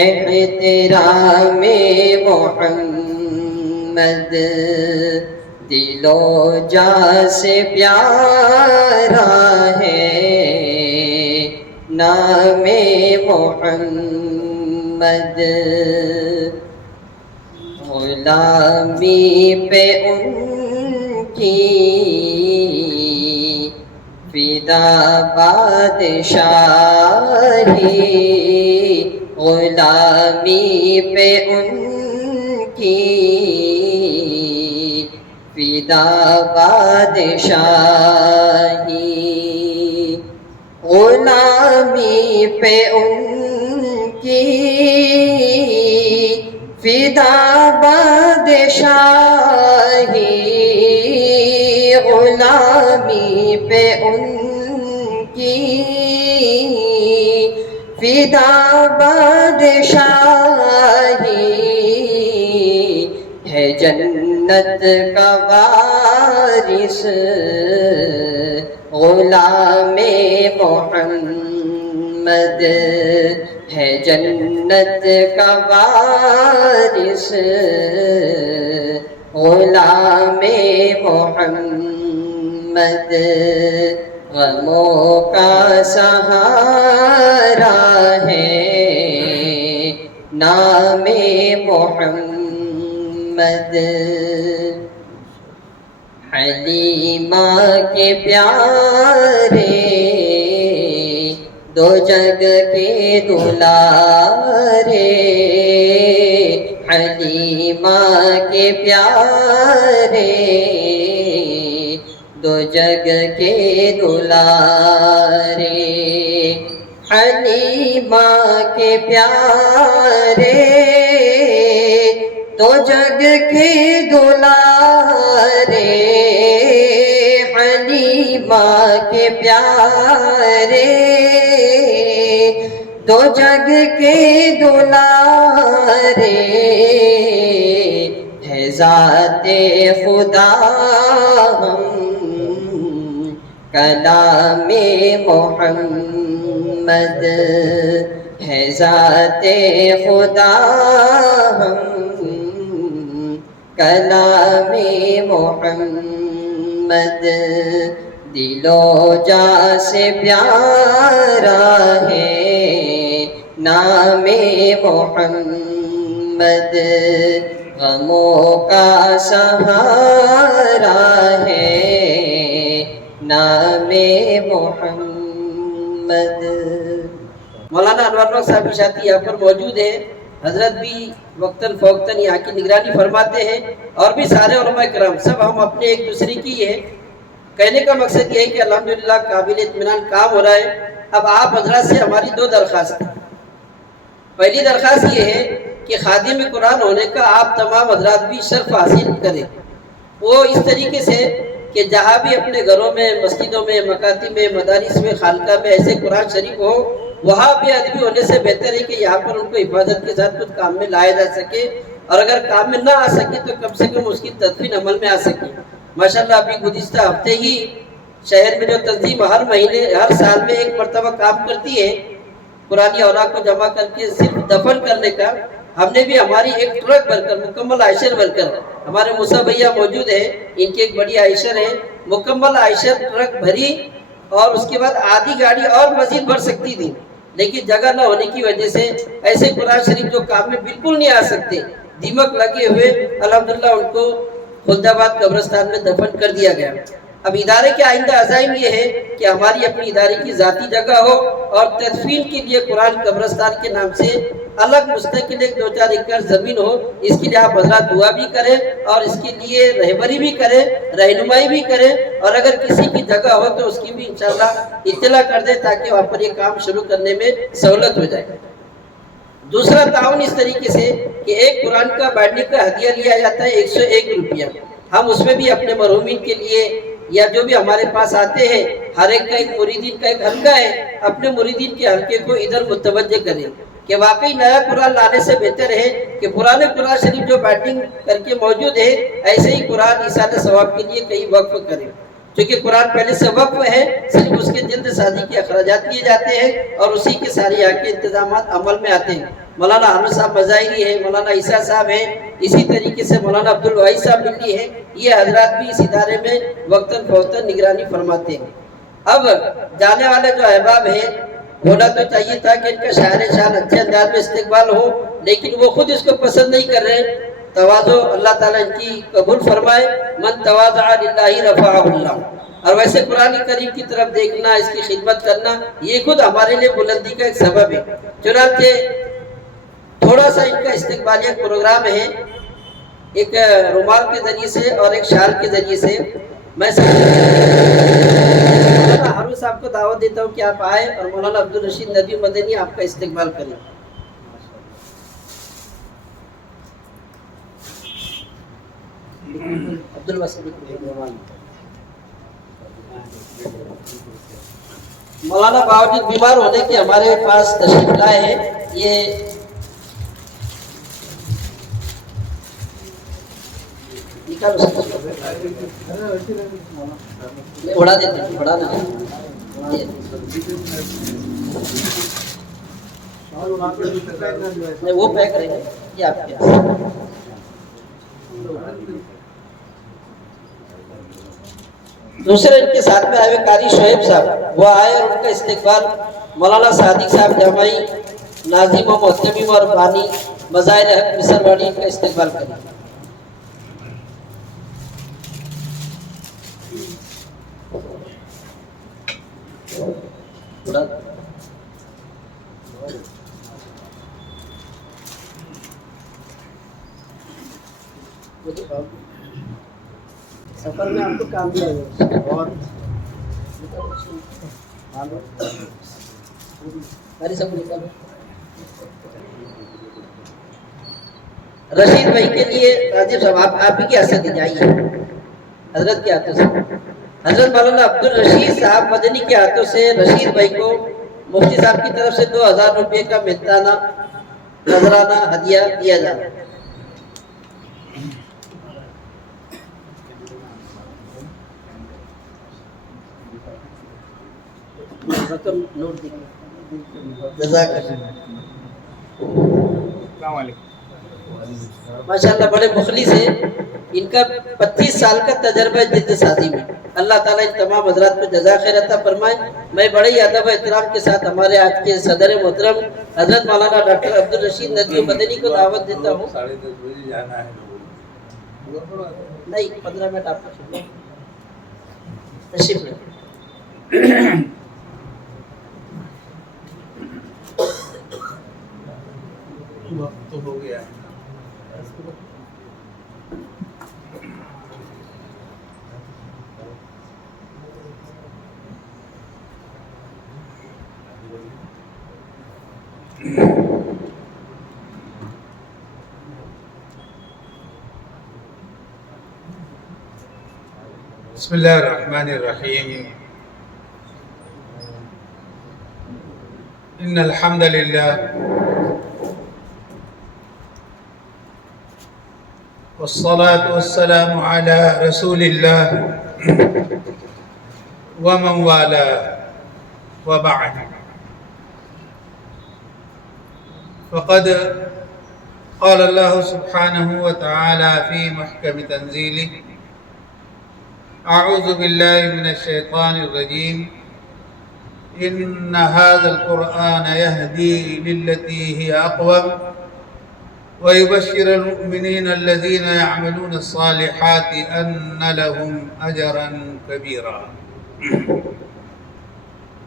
احترام محمد، دل و جاں سے پیارا ہے نام محمد، غلامی پہ ان کی فدا بادشاہی، غلامی پہ ان کی فدا بادشاہی، غلامی پہ ان کی فدا بادشاہی، غلامی پہ ان کی فدا بادشاہی، ہے جنت کا وارث غلام محمد، ہے جنت کا وارث غلام محمد، غموں کا سہارا ہے نام محمد، حلیمہ کے پیارے دو جگ کے دلارے، حلیمہ کے پیارے دو جگ کے دلارے، حلیمہ کے پیارے دو جگ کے دلارے، حلیمہ کے پیارے دو جگ کے دلارے، ہے ذات خدا ہم کلام محمد، ہے ذات خدا ہم کلام محمد، دل و جاں سے پیارا ہے نام محمد، غموں کا سہارا ہے نام محمد۔ مولانا انور بخش صاحب اشاعتی یہاں پر موجود ہیں، حضرت بھی وقتاً فوقتاً یہاں کی نگرانی فرماتے ہیں، اور بھی سارے علماء کرام سب ہم اپنے ایک دوسرے کی ہے۔ کہنے کا مقصد یہ ہے کہ الحمدللہ قابل اطمینان کام ہو رہا ہے۔ اب آپ حضرات سے ہماری دو درخواست ہیں۔ پہلی درخواست یہ ہے کہ خادم قرآن ہونے کا آپ تمام حضرات بھی شرف حاصل کریں، وہ اس طریقے سے کہ جہاں بھی اپنے گھروں میں، مسجدوں میں، مکاتب میں، مدارس میں، خانقاہ میں ایسے قرآن شریف ہو، وہاں بے ادبی ہونے سے بہتر ہے کہ یہاں پر ان کو حفاظت کے ساتھ کچھ کام میں لایا جا سکے، اور اگر کام میں نہ آ سکے تو کم سے کم اس کی تدفین عمل میں آ سکے۔ ماشاءاللہ ابھی گزشتہ ہفتے ہی شہر میں جو تنظیم ہر مہینے ہر سال میں ایک مرتبہ کام کرتی ہے پرانی اوراق کو جمع کر کے صرف دفن کرنے کا، ہم نے بھی ہماری ایک ٹرک بھر کر مکمل عائشر بھر کر، ہمارے موسیٰ بھیا موجود ہیں، ان کی ایک بڑی عائشر ہے، مکمل عائشر ٹرک بھری، اور اس کے بعد آدھی گاڑی اور مزید بھر سکتی تھی، لیکن جگہ نہ ہونے کی وجہ سے ایسے قرآن شریف جو کام میں بالکل نہیں آ سکتے، دیمک لگے ہوئے، الحمدللہ ان کو خلدآباد قبرستان میں دفن کر دیا گیا۔ اب ادارے کے آئندہ عزائم یہ ہے کہ ہماری اپنی ادارے کی ذاتی جگہ ہو، اور تدفین کے لیے قرآن قبرستان کے نام سے الگ مستقل ایک 2-4 ایکڑ زمین ہو۔ اس کے لیے آپ حضرات دعا بھی کریں، اور اس کے لیے رہبری بھی کریں، رہنمائی بھی کریں، اور اگر کسی کی جگہ ہو تو اس کی بھی انشاءاللہ اطلاع کر دیں تاکہ وہاں پر یہ کام شروع کرنے میں سہولت ہو جائے۔ دوسرا تعاون اس طریقے سے کہ ایک قرآن کا بائنڈنگ کا ہدیہ لیا جاتا ہے 101 روپیہ، ہم اس میں بھی اپنے مرحومین کے لیے یا جو بھی ہمارے پاس آتے ہیں، ہر ایک کا ایک مریدین کا ایک حلقہ ہے، اپنے مریدین کے حلقے کو ادھر متوجہ کریں کہ واقعی نیا قرآن لانے سے بہتر ہے کہ پرانے قرآن شریف جو بائنڈنگ کر کے موجود ہے ایسے ہی قرآن ایصال ثواب کے لیے کہیں وقف کریں، چونکہ قرآن پہلے سے وقف ہے، صرف اس کے جلد سازی کے اخراجات لیے جاتے ہیں اور اسی کے سارے یہاں کے انتظامات عمل میں آتے ہیں۔ مولانا حامد صاحب مظاہری ہے، مولانا عیسیٰ صاحب ہیں، اسی طریقے سے مولانا عبدالواحد صاحب ملی ہے، یہ حضرات بھی اس ادارے میں وقتاً فوقتاً نگرانی فرماتے ہیں۔ اب جانے والے جو احباب ہیں، ہونا تو چاہیے تھا کہ ان کا شاعر شان اچھے انداز میں استقبال ہو، لیکن وہ خود اس کو پسند نہیں کر رہے، تواضع اللہ تعالیٰ ان کی قبول فرمائے. من تواضع للہ رفعہ اللہ. اور ویسے قرآن کریم کی طرف دیکھنا، اس کی خدمت کرنا، یہ خود ہمارے لیے بلندی کا ایک سبب ہے. چنانچہ تھوڑا سا ان کا استقبالیہ پروگرام ہے، ایک رومال کے ذریعے سے اور ایک شال کے ذریعے سے. میں مولانا ہارون صاحب کو دعوت دیتا ہوں کہ آپ آئے اور مولانا عبدالرشید ندوی مدنی آپ کا استقبال کریں. مولانا باوجود بیمار ہونے کے ہمارے پاس تشریف لائے ہیں. یہ اڑا دیتے ہیں، اڑا دیتے ہیں، وہ پیک کریں گے. یہ آپ کے دوسرے ان کے ساتھ میں آئے ہوئے قاری شعیب صاحب، وہ آئے اور ان کا استقبال مولانا صادق صاحب جامعی ناظم و محتمم اور بانی مظاہر حق مصر واڑی، ان کا استقبال کریں. سفر میں آپ کو کام دیا اور رشید بھائی کے لیے راجب صاحب آپ ہی کے ہاتھ سے دی جائیے، حضرت کے ہاتھوں سے. حضرت مولانا عبدالرشید صاحب مدنی کے ہاتھوں سے رشید بھائی کو مفتی صاحب کی طرف سے 2000 روپے کا مہتانہ نذرانہ ہدیہ دیا جا رہا ہے. رقم نوٹ جزاک اللہ. السلام علیکم. ماشاءاللہ بڑے مخلص ہیں. ان کا 25 سال کا تجربہ جلد سازی میں. اللہ تعالیٰ ان تمام حضرات کو جزاک خیر عطا فرمائے. میں بڑے ہی ادب و احترام کے ساتھ ہمارے آج کے صدر محترم حضرت مولانا ڈاکٹر عبدالرشید ندوی مدنی کو دعوت دیتا ہوں. 10:30 بجے جانا ہے. نہیں 15 منٹ آپ کا تشریف لیں. وقت تو ہو گیا ہے. بسم اللہ الرحمن الرحیم. ان الحمد للہ والصلاة والسلام على رسول الله ومن والاه وبعد. فقد قال الله سبحانه وتعالى في محكم تنزيله: أعوذ بالله من الشيطان الرجيم. إن هذا القرآن يهدي للتي هي أقوم ويبشر المؤمنين الذين يعملون الصالحات أن لهم أجرا كبيرا.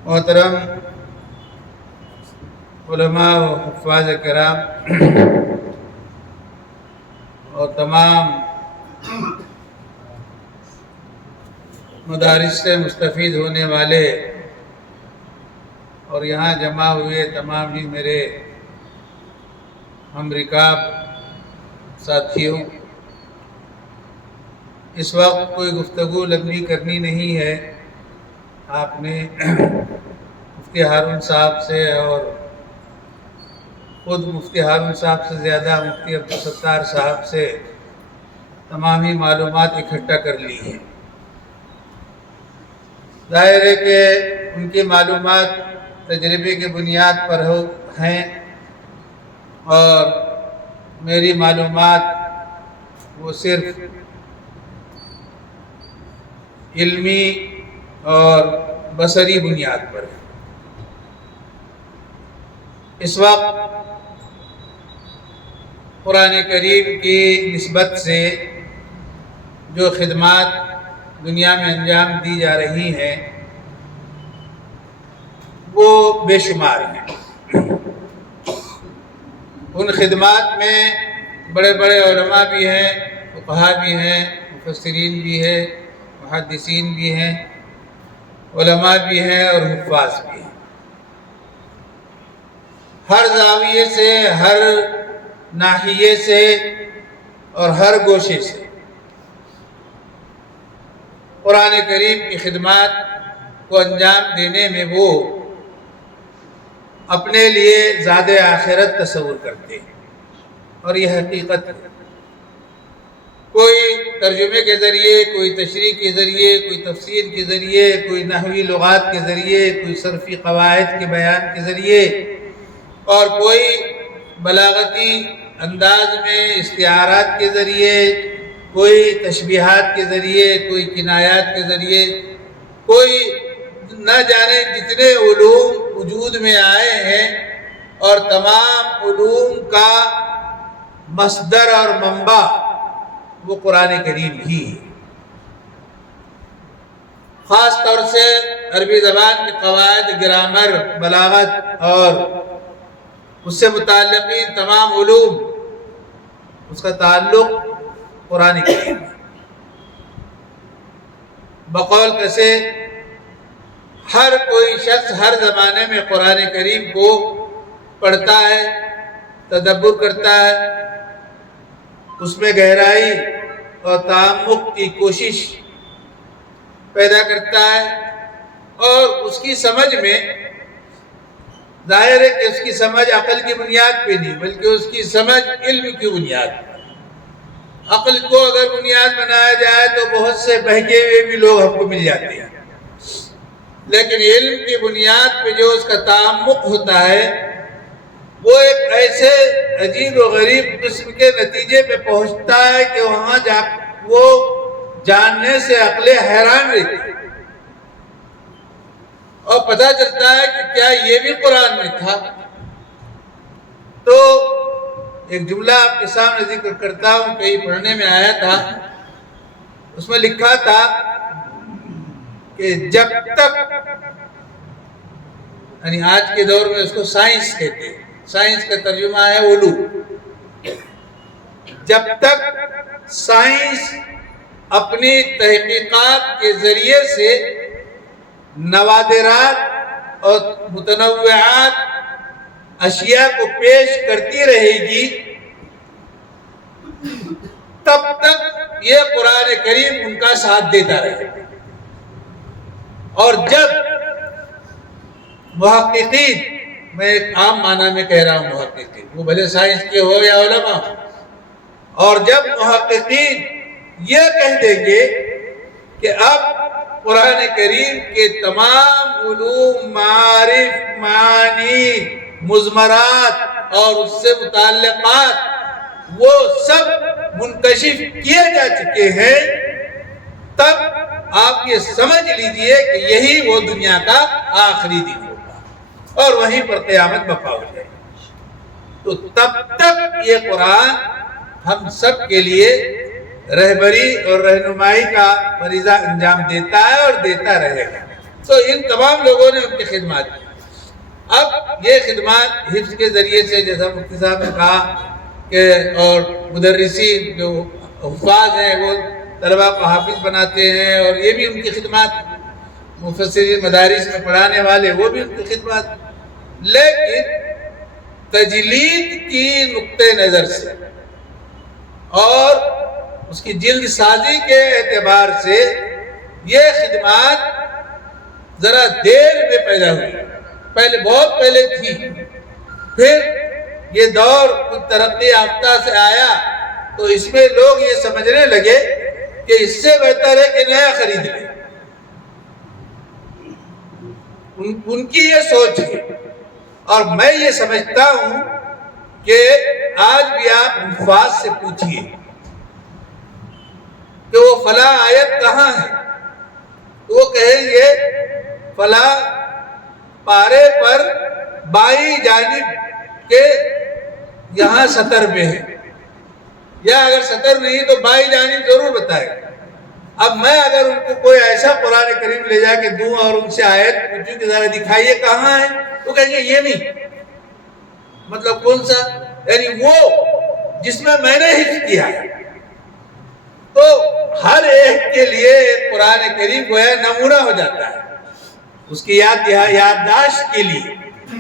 محترم علماء و حفاظ کرام اور تمام مدارس سے مستفید ہونے والے اور یہاں جمع ہوئے تمام ہی میرے ہم رکاب ساتھیوں، اس وقت کوئی گفتگو لمبی کرنی نہیں ہے. آپ نے مفتی ہارون صاحب سے اور خود مفتی ہارون صاحب سے زیادہ مفتی عبدالستار صاحب سے تمامی معلومات اکٹھا کر لی ہیں. ظاہر ہے کہ ان کی معلومات تجربے کی بنیاد پر ہیں اور میری معلومات وہ صرف علمی اور بصری بنیاد پر ہے. اس وقت قرآن کریم کی نسبت سے جو خدمات دنیا میں انجام دی جا رہی ہیں وہ بے شمار ہیں۔ ان خدمات میں بڑے بڑے علماء بھی ہیں، فقہاء بھی ہیں، مفسرین بھی ہیں، محدثین بھی ہیں، علماء بھی ہیں اور حفاظ بھی ہیں۔ ہر زاویے سے، ہر ناحیے سے اور ہر گوشے سے قرآن کریم کی خدمات کو انجام دینے میں وہ اپنے لیے زاد آخرت تصور کرتے ہیں، اور یہ حقیقت ہے۔ کوئی ترجمے کے ذریعے، کوئی تشریح کے ذریعے، کوئی تفسیر کے ذریعے، کوئی نحوی لغات کے ذریعے، کوئی صرفی قواعد کے بیان کے ذریعے، اور کوئی بلاغتی انداز میں استعارات کے ذریعے، کوئی تشبیہات کے ذریعے، کوئی کنایات کے ذریعے، کوئی نہ جانے جتنے علوم وجود میں آئے ہیں، اور تمام علوم کا مصدر اور منبع وہ قرآن کریم ہی ہے۔ خاص طور سے عربی زبان کے قواعد، گرامر، بلاغت اور اس سے متعلقین تمام علوم، اس کا تعلق قرآن کریم ہے۔ بقول کسے ہر کوئی شخص ہر زمانے میں قرآن کریم کو پڑھتا ہے، تدبر کرتا ہے، اس میں گہرائی اور تعمق کی کوشش پیدا کرتا ہے، اور اس کی سمجھ میں ظاہر ہے کہ اس کی سمجھ عقل کی بنیاد پہ نہیں بلکہ اس کی سمجھ علم کی بنیاد پہ۔ عقل کو اگر بنیاد بنایا جائے تو بہت سے بہکے ہوئے بھی لوگ ہم کو مل جاتے ہیں، لیکن علم کی بنیاد پہ جو اس کا تعمق ہوتا ہے وہ ایک ایسے عجیب و غریب قسم کے نتیجے پہ پہنچتا ہے کہ وہاں جا وہ جاننے سے عقلیں حیران رہتی ہیں، اور پتہ چلتا ہے کہ کیا یہ بھی قرآن میں تھا۔ تو ایک جملہ آپ کے سامنے ذکر کرتا ہوں، کہیں پڑھنے میں آیا تھا، اس میں لکھا تھا کہ جب تک، یعنی آج کے دور میں اس کو سائنس کہتے ہیں، سائنس کا ترجمہ ہے علوم، جب تک سائنس اپنی تحقیقات کے ذریعے سے نوادرات اور متنوعات اشیاء کو پیش کرتی رہے گی، تب تک یہ قرآن کریم ان کا ساتھ دیتا رہے گا۔ اور جب محققین، میں ایک عام معنی میں کہہ رہا ہوں محققین، وہ بھلے سائنس کے ہو یا علماء، اور جب محققین یہ کہہ دیں گے کہ اب قرآن کریم کے تمام علوم، معارف، معانی، مضمرات اور اس سے متعلقات وہ سب منکشف کیے جا چکے ہیں، تب آپ یہ سمجھ لیجئے کہ یہی وہ دنیا کا آخری دن ہوگا اور وہیں پر قیامت برپا ہو جائے گی۔ تو تب تک یہ قرآن ہم سب کے لیے رہبری اور رہنمائی کا فریضہ انجام دیتا ہے اور دیتا رہے گا۔ تو ان تمام لوگوں نے ان کی خدمات کی۔ اب یہ خدمات حفظ کے ذریعے سے، جیسا مفتی صاحب نے کہا کہ، اور مدرسین جو حفاظ ہیں وہ طلبہ کو حافظ بناتے ہیں، اور یہ بھی ان کی خدمات، مفسرین مدارس میں پڑھانے والے وہ بھی ان کی خدمات، لیکن تجلید کی نقطہ نظر سے اور اس کی جلد سازی کے اعتبار سے یہ خدمات ذرا دیر میں پیدا ہوئی، پہلے بہت پہلے تھی، پھر یہ دور کچھ ترقی یافتہ سے آیا تو اس میں لوگ یہ سمجھنے لگے کہ اس سے بہتر ہے کہ نیا خرید لیں۔ ان کی یہ سوچ ہے، اور میں یہ سمجھتا ہوں کہ آج بھی آپ حفاظ سے پوچھئے کہ وہ فلاں آیت کہاں ہے، وہ کہیں گے فلاں پارے پر بائیں جانب کے یہاں سطر میں ہے، یا اگر سطر نہیں تو بائی جانب ضرور بتائے. اب میں اگر ان کو کوئی ایسا قرآن کریم لے جا کے دوں اور ان سے آیت پوچھوں کہ ذرا دکھائیے کہاں ہے، تو کہیں گے یہ نہیں. مطلب کون سا؟ یعنی وہ جس میں نے حفظ کیا ہے. تو ہر ایک کے لیے قرآن کریم کو ہے نمونہ ہو جاتا ہے اس کی یادداشت کے لیے.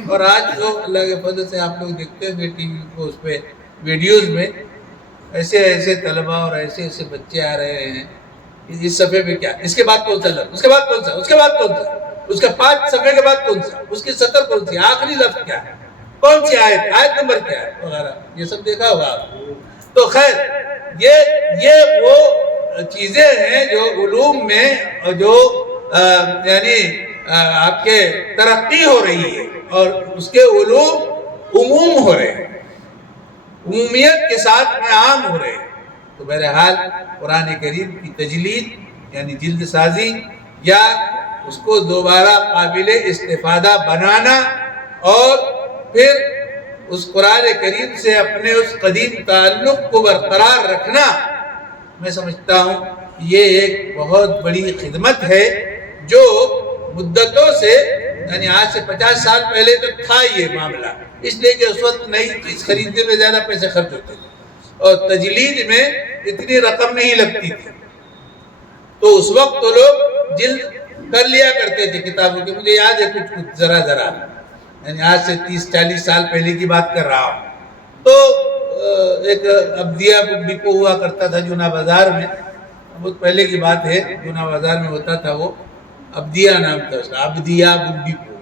اور آج جو اللہ کے فضل سے آپ لوگ دیکھتے ہیں ٹی وی کو، اس پہ ویڈیوز میں ایسے ایسے طلبہ اور ایسے ایسے بچے آ رہے ہیں. اس صفحے پہ کیا، اس کے بعد کون سا لفظ، اس کے بعد کون سا، اس کے بعد کون سا، اس کے 5 صفحے کے بعد کون سا، اس کی سطر کون سی، آخری لفظ کیا ہے، کون سی آیت نمبر کیا ہے وغیرہ. یہ سب دیکھا ہوگا آپ. تو خیر یہ وہ چیزیں ہیں جو علوم میں جو یعنی آپ کے ترقی ہو رہی ہے اور اس کے علوم عموم ہو رہے ہیں، عمومیت کے ساتھ میں عام ہو رہے ہیں. تو بہرحال قرآن کریم کی تجلید یعنی جلد سازی یا اس کو دوبارہ قابل استفادہ بنانا اور پھر اس قرآن کریم سے اپنے اس قدیم تعلق کو برقرار رکھنا، میں سمجھتا ہوں یہ ایک بہت بڑی خدمت ہے جو مدتوں سے، یعنی آج سے 50 سال پہلے تو تھا یہ معاملہ، اس لیے کہ اس وقت نئی چیز خریدنے میں زیادہ پیسے خرچ ہوتے تھے اور تجلید میں اتنی رقم نہیں لگتی تھی. تو اس وقت تو لوگ جلد کر لیا کرتے تھے کتابوں کے. مجھے یاد ہے کچھ ذرا یعنی آج سے 30-40 سال پہلے کی بات کر رہا ہوں. تو ایک ابدیہ بک ڈپو ہوا کرتا تھا جونا بازار میں، بہت پہلے کی بات ہے. جونا بازار میں ہوتا تھا، وہ ابدیہ نام تھا اس کا، ابدیہ بک ڈپو.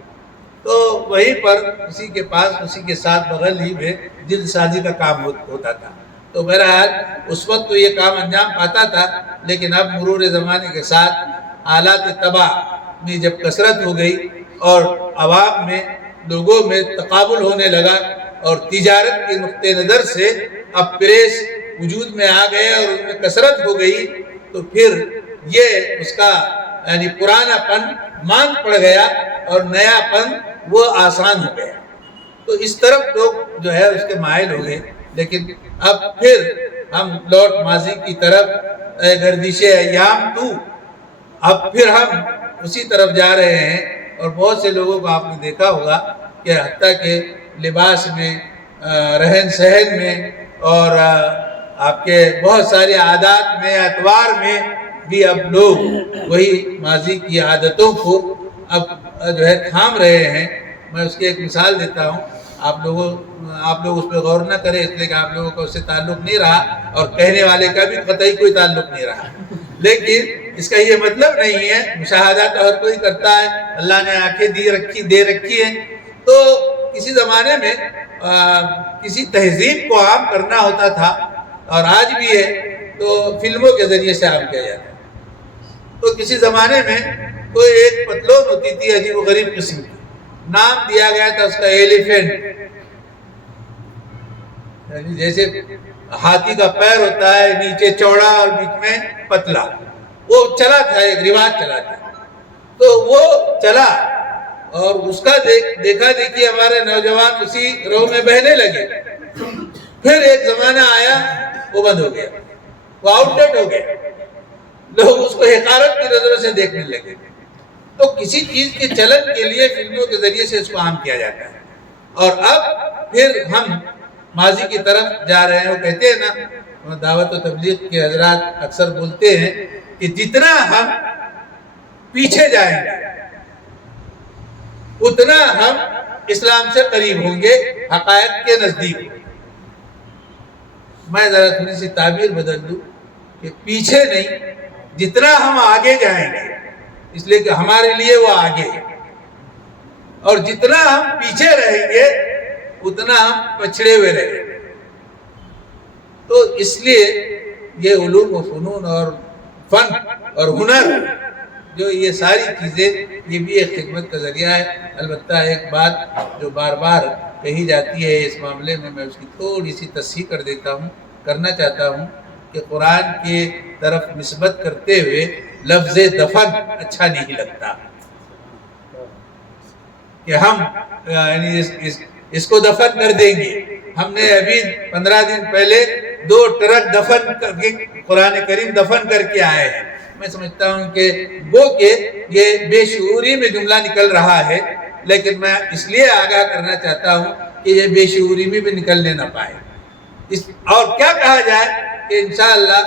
تو وہیں پر اسی کے پاس، اسی کے ساتھ بغل ہی میں جلد سازی کا کام ہوتا تھا. تو بہرحال اس وقت تو یہ کام انجام پاتا تھا، لیکن اب مرور زمانے کے ساتھ آلات طبع میں جب کثرت ہو گئی اور عوام میں، لوگوں میں تقابل ہونے لگا اور تجارت کے نقطہ نظر سے اب پریس وجود میں آ گئے اور اس میں کثرت ہو گئی، تو پھر یہ اس کا یعنی پرانا پن مانگ پڑ گیا اور نیا پن وہ آسان ہو گیا. تو اس طرف لوگ جو ہے اس کے مائل ہو گئے. لیکن اب پھر ہم لوٹ ماضی کی طرف، گردش ایام تو، اب پھر ہم اسی طرف جا رہے ہیں. اور بہت سے لوگوں کو آپ نے دیکھا ہوگا کہ حتیٰ کہ لباس میں، رہن سہن میں اور آپ کے بہت سارے عادات میں، اطوار میں بھی اب لوگ وہی ماضی کی عادتوں کو اب جو ہے تھام رہے ہیں. میں اس کی ایک مثال دیتا ہوں. آپ لوگ اس پہ غور نہ کریں، اس لیے کہ آپ لوگوں کا اس سے تعلق نہیں رہا اور کہنے والے کا بھی قطعی کوئی تعلق نہیں رہا. لیکن اس کا یہ مطلب نہیں ہے، مشاہدہ تو ہر کوئی کرتا ہے، اللہ نے آنکھیں دے رکھی ہیں. تو کسی زمانے میں کسی تہذیب کو عام کرنا ہوتا تھا اور آج بھی ہے، تو فلموں کے ذریعے سے عام کیا جاتا ہے. تو کسی زمانے میں کوئی ایک پتلون ہوتی تھی عجیب و غریب قسم کی، نام دیا گیا تھا اس کا ایلیفینٹ. یعنی جیسے ہاتھی کا پیر ہوتا ہے، نیچے چوڑا اور بیچ میں پتلا. وہ چلا تھا، ایک رواج چلا تھا. تو وہ چلا اور اس کا دیکھا دیکھی ہمارے نوجوان اسی رو میں بہنے لگے. پھر ایک زمانہ آیا، وہ بند ہو گیا، وہ آؤٹ ڈیٹ ہو گیا. لوگ اس کو حقارت کی نظروں سے دیکھنے لگے. تو کسی چیز کے چلن کے لیے فلموں کے ذریعے سے اس کو عام کیا جاتا ہے. اور اب پھر ہم ماضی کی طرف جا رہے ہیں. وہ کہتے ہیں نا، دعوت و تبلیغ کے حضرات اکثر بولتے ہیں کہ جتنا ہم پیچھے جائیں گے اتنا ہم اسلام سے قریب ہوں گے، حقائق کے نزدیک. میں ذرا تھوڑی سی تعبیر بدل دوں کہ پیچھے نہیں، جتنا ہم آگے جائیں گے، اس لیے کہ ہمارے لیے وہ آگے ہے، اور جتنا ہم پیچھے رہیں گے اتنا ہم پچھڑے ہوئے رہیں گے. تو اس لیے یہ علوم و فنون اور فن اور ہنر، جو یہ ساری چیزیں، یہ بھی ایک خدمت کا ذریعہ ہے. البتہ ایک بات جو بار بار کہی جاتی ہے اس معاملے میں، میں اس کی تھوڑی سی تصحیح کرنا چاہتا ہوں کہ قرآن کی طرف نسبت کرتے ہوئے لفظ دفن اچھا نہیں لگتا کہ ہم یعنی اس کو دفن کر دیں گے. ہم نے ابھی 15 دن پہلے 2 ٹرک دفن کر کے قرآن کریم دفن کر کے آئے ہیں. میں سمجھتا ہوں کہ وہ کہ یہ بے شعوری میں جملہ نکل رہا ہے، لیکن میں اس لیے آگاہ کرنا چاہتا ہوں کہ یہ بے شعوری میں بھی نکلنے نہ پائے. اور کیا کہا جائے کہ انشاءاللہ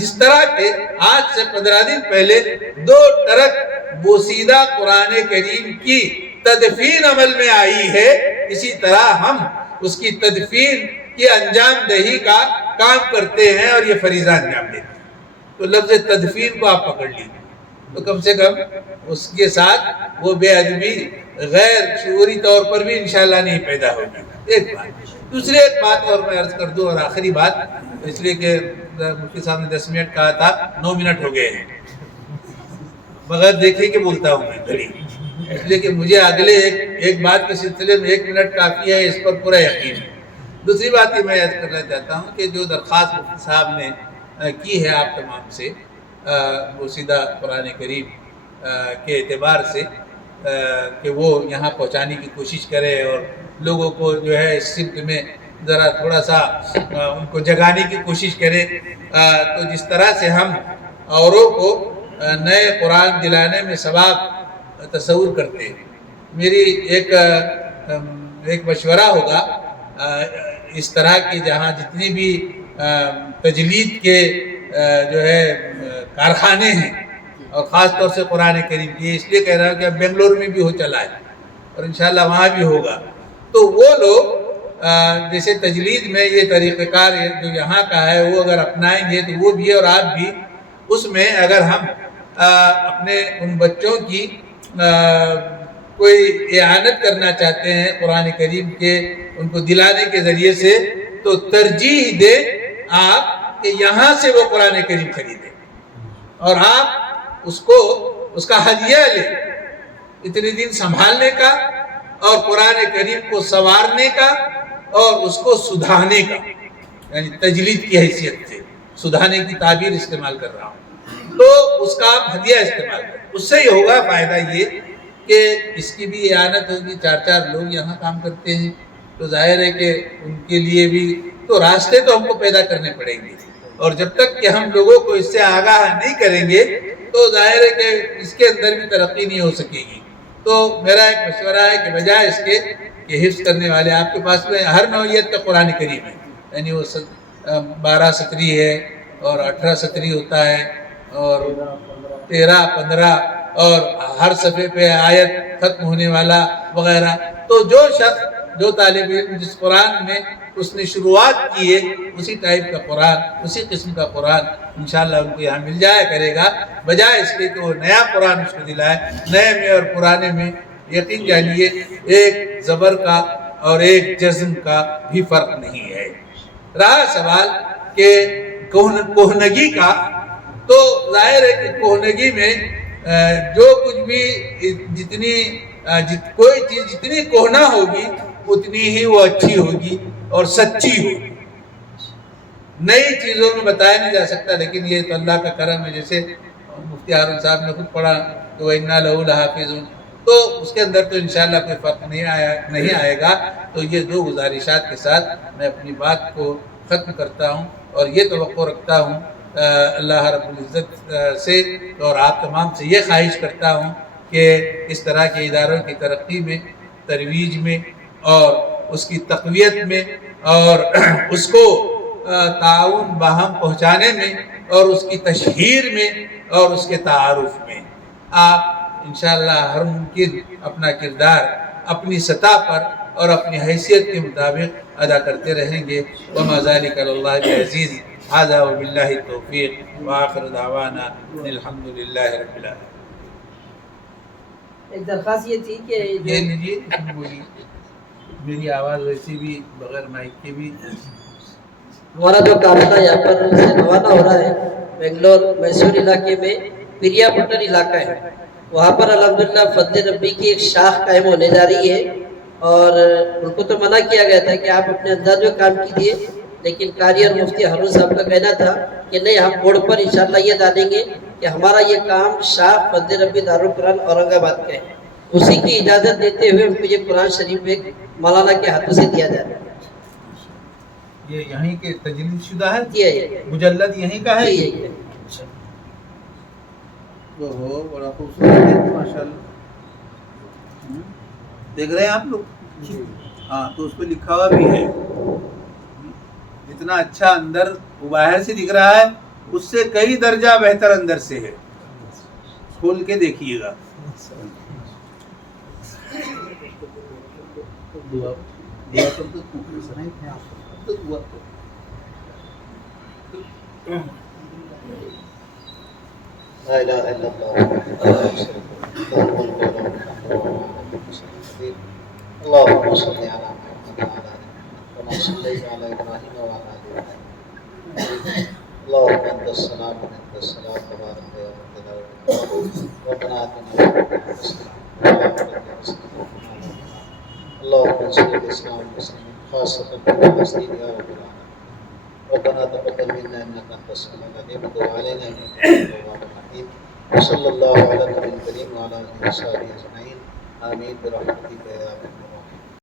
جس طرح کے آج سے 15 دن پہلے 2 ٹرک بوسیدہ قرآن کریم کی تدفین عمل میں آئی ہے، اسی طرح ہم اس کی تدفین کی انجام دہی کا کام کرتے ہیں اور یہ فریضہ انجام دیتے ہیں. تو لفظ تدفین کو آپ پکڑ لیجیے، تو کم سے کم اس کے ساتھ وہ بے ادبی غیر شعوری طور پر بھی انشاءاللہ نہیں پیدا ہوگی. ایک بات. دوسری ایک بات اور میں عرض کر دوں، اور آخری بات، اس لیے کہ مفتی صاحب نے 10 منٹ کہا تھا، 9 منٹ ہو گئے ہیں، بغیر دیکھے کہ بولتا ہوں میں گھڑی، اس لیے کہ مجھے اگلے ایک بات کے سلسلے میں 1 منٹ کافی ہے، اس پر پورا یقین ہے. دوسری بات یہ میں عرض کرنا چاہتا ہوں کہ جو درخواست مفتی صاحب نے کی ہے آپ تمام سے بوسیدہ قرآن کریم کے اعتبار سے کہ وہ یہاں پہنچانے کی کوشش کرے اور لوگوں کو جو ہے اس سمت میں ذرا تھوڑا سا ان کو جگانے کی کوشش کرے، تو جس طرح سے ہم اوروں کو نئے قرآن دلانے میں ثواب تصور کرتے ہیں. میری ایک مشورہ ہوگا اس طرح کی جہاں جتنی بھی تجلید کے جو ہے کارخانے ہیں، اور خاص طور سے قرآن کریم کی، اس لیے کہہ رہا ہوں کہ اب بنگلور میں بھی ہو چلا ہے اور انشاءاللہ وہاں بھی ہوگا، تو وہ لوگ جیسے تجلید میں یہ طریقہ کار جو یہاں کا ہے وہ اگر اپنائیں گے تو وہ بھی اور آپ بھی اس میں اگر ہم اپنے ان بچوں کی کوئی اعانت کرنا چاہتے ہیں قرآن کریم کے ان کو دلانے کے ذریعے سے، تو ترجیح دیں آپ کہ یہاں سے وہ قرآن کریم خریدیں اور آپ اس کا ہدیہ لیں، اتنے دن سنبھالنے کا اور قرآن کریم کو سنوارنے کا اور اس کو سدھانے کا، یعنی تجلید کی حیثیت سے سدھانے کی تعبیر استعمال کر رہا ہوں، تو اس کا آپ ہدیہ استعمال کریں. اس سے ہی ہوگا فائدہ یہ کہ اس کی بھی اعانت ہوگی. 4 لوگ یہاں کام کرتے ہیں تو ظاہر ہے کہ ان کے لیے بھی تو راستے تو ہم کو پیدا کرنے پڑیں گے، اور جب تک کہ ہم لوگوں کو اس سے آگاہ نہیں کریں گے تو ظاہر ہے کہ اس کے اندر بھی ترقی نہیں ہو سکے گی. تو میرا ایک مشورہ ہے کہ بجائے اس کے کہ حفظ کرنے والے آپ کے پاس میں ہر نوعیت کا قرآن کریم ہے، یعنی وہ 12 سطری ہے اور 18 سطری ہوتا ہے اور 13 15 اور ہر صفحے پہ آیت ختم ہونے والا وغیرہ، تو جو شخص جو طالب علم جس قرآن میں اس نے شروعات کی ہے اسی ٹائپ کا قرآن، اسی قسم کا قرآن انشاءاللہ ان کو یہاں مل جایا کرے گا، بجائے اس کے کہ وہ نیا قرآن اس کو دلائے. نئے میں اور پرانے میں یقین جانیے ایک زبر کا اور ایک جزم کا بھی فرق نہیں ہے. رہا سوال کہ کوہنگی کا، تو ظاہر ہے کہ کوہنگی میں جو کچھ بھی کوئی چیز جتنی کوہنا ہوگی اتنی ہی وہ اچھی ہوگی اور سچی ہوگی. نئی چیزوں میں بتایا نہیں جا سکتا، لیکن یہ تو اللہ کا کرم ہے. جیسے مفتی ہارون صاحب نے خود پڑھا تو وَإِنَّا لَهُ لَحَافِظُونَ، تو اس کے اندر تو انشاءاللہ کوئی فرق نہیں آئے گا. تو یہ 2 گزارشات کے ساتھ میں اپنی بات کو ختم کرتا ہوں اور یہ توقع رکھتا ہوں اللہ رب العزت سے اور آپ تمام سے یہ خواہش کرتا ہوں کہ اس طرح کے اداروں کی ترقی میں، ترویج میں اور اس کی تقویت میں اور اس کو تعاون باہم پہنچانے میں اور اس کی تشہیر میں اور اس کے تعارف میں آپ انشاءاللہ ہر ممکن اپنا کردار اپنی سطح پر اور اپنی حیثیت کے مطابق ادا کرتے رہیں گے. وما ذلك علی اللہ بعزیز. هذا وباللہ التوفیق وآخر دعوانا الحمد للہ رب العالمین. ایک درخواست یہ تھی کہ یہ لیجیے بولیے، میری آواز ویسی بھی بغیر مائک کے بھی. ہمارا جو کافلہ یہاں پر سے روانہ ہو رہا ہے بنگلور میسور علاقے میں پریا پٹن علاقہ ہے، وہاں پر الحمدللہ فضل ربی کی ایک شاخ قائم ہونے جا رہی ہے، اور ان کو تو منع کیا گیا تھا کہ آپ اپنے انداز میں کام کیجیے، لیکن قاری اور مفتی ہارون صاحب کا کہنا تھا کہ نہیں، ہم بورڈ پر انشاءاللہ یہ ڈالیں گے کہ ہمارا یہ کام شاخ فضل ربی دارالقرآن اورنگ آباد کا ہے. اسی کی اجازت دیتے ہوئے ان کو یہ قرآن شریف ایک مولانا کے ہاتھوں سے دیا جا رہا ہے. یہ یہیں کے تجلید شدہ ہے، یہ مجلد یہیں کا ہے. یہ اوہو بڑا خوبصورت ہے ماشاء اللہ. دیکھ رہے ہیں آپ لوگ؟ ہاں تو اس پہ لکھا ہوا بھی ہے. اتنا اچھا اندر باہر سے دکھ رہا ہے، اس سے کئی درجہ بہتر اندر سے ہے. کھول کے دیکھیے گا. دعا کر دو. دعا کر. لا إله إلا الله اللهم صل على محمد وعلى آل محمد كما صليت على إبراهيم وعلى آل إبراهيم اللهم أنت السلام ومنك السلام تبارك يا ذا الجلال والإكرام ربنا آتنا في الدنيا حسنة اللهم انصر الإسلام والمسلمين خاصة في فلسطين يا رب العالمين ربنا تقبل منا انك انت السميع العليم وتب علينا انك انت التواب الرحيم وصلى الله على النبي الكريم وعلى اله وصحبه اجمعين امين برحمتك يا ارحم الراحمين.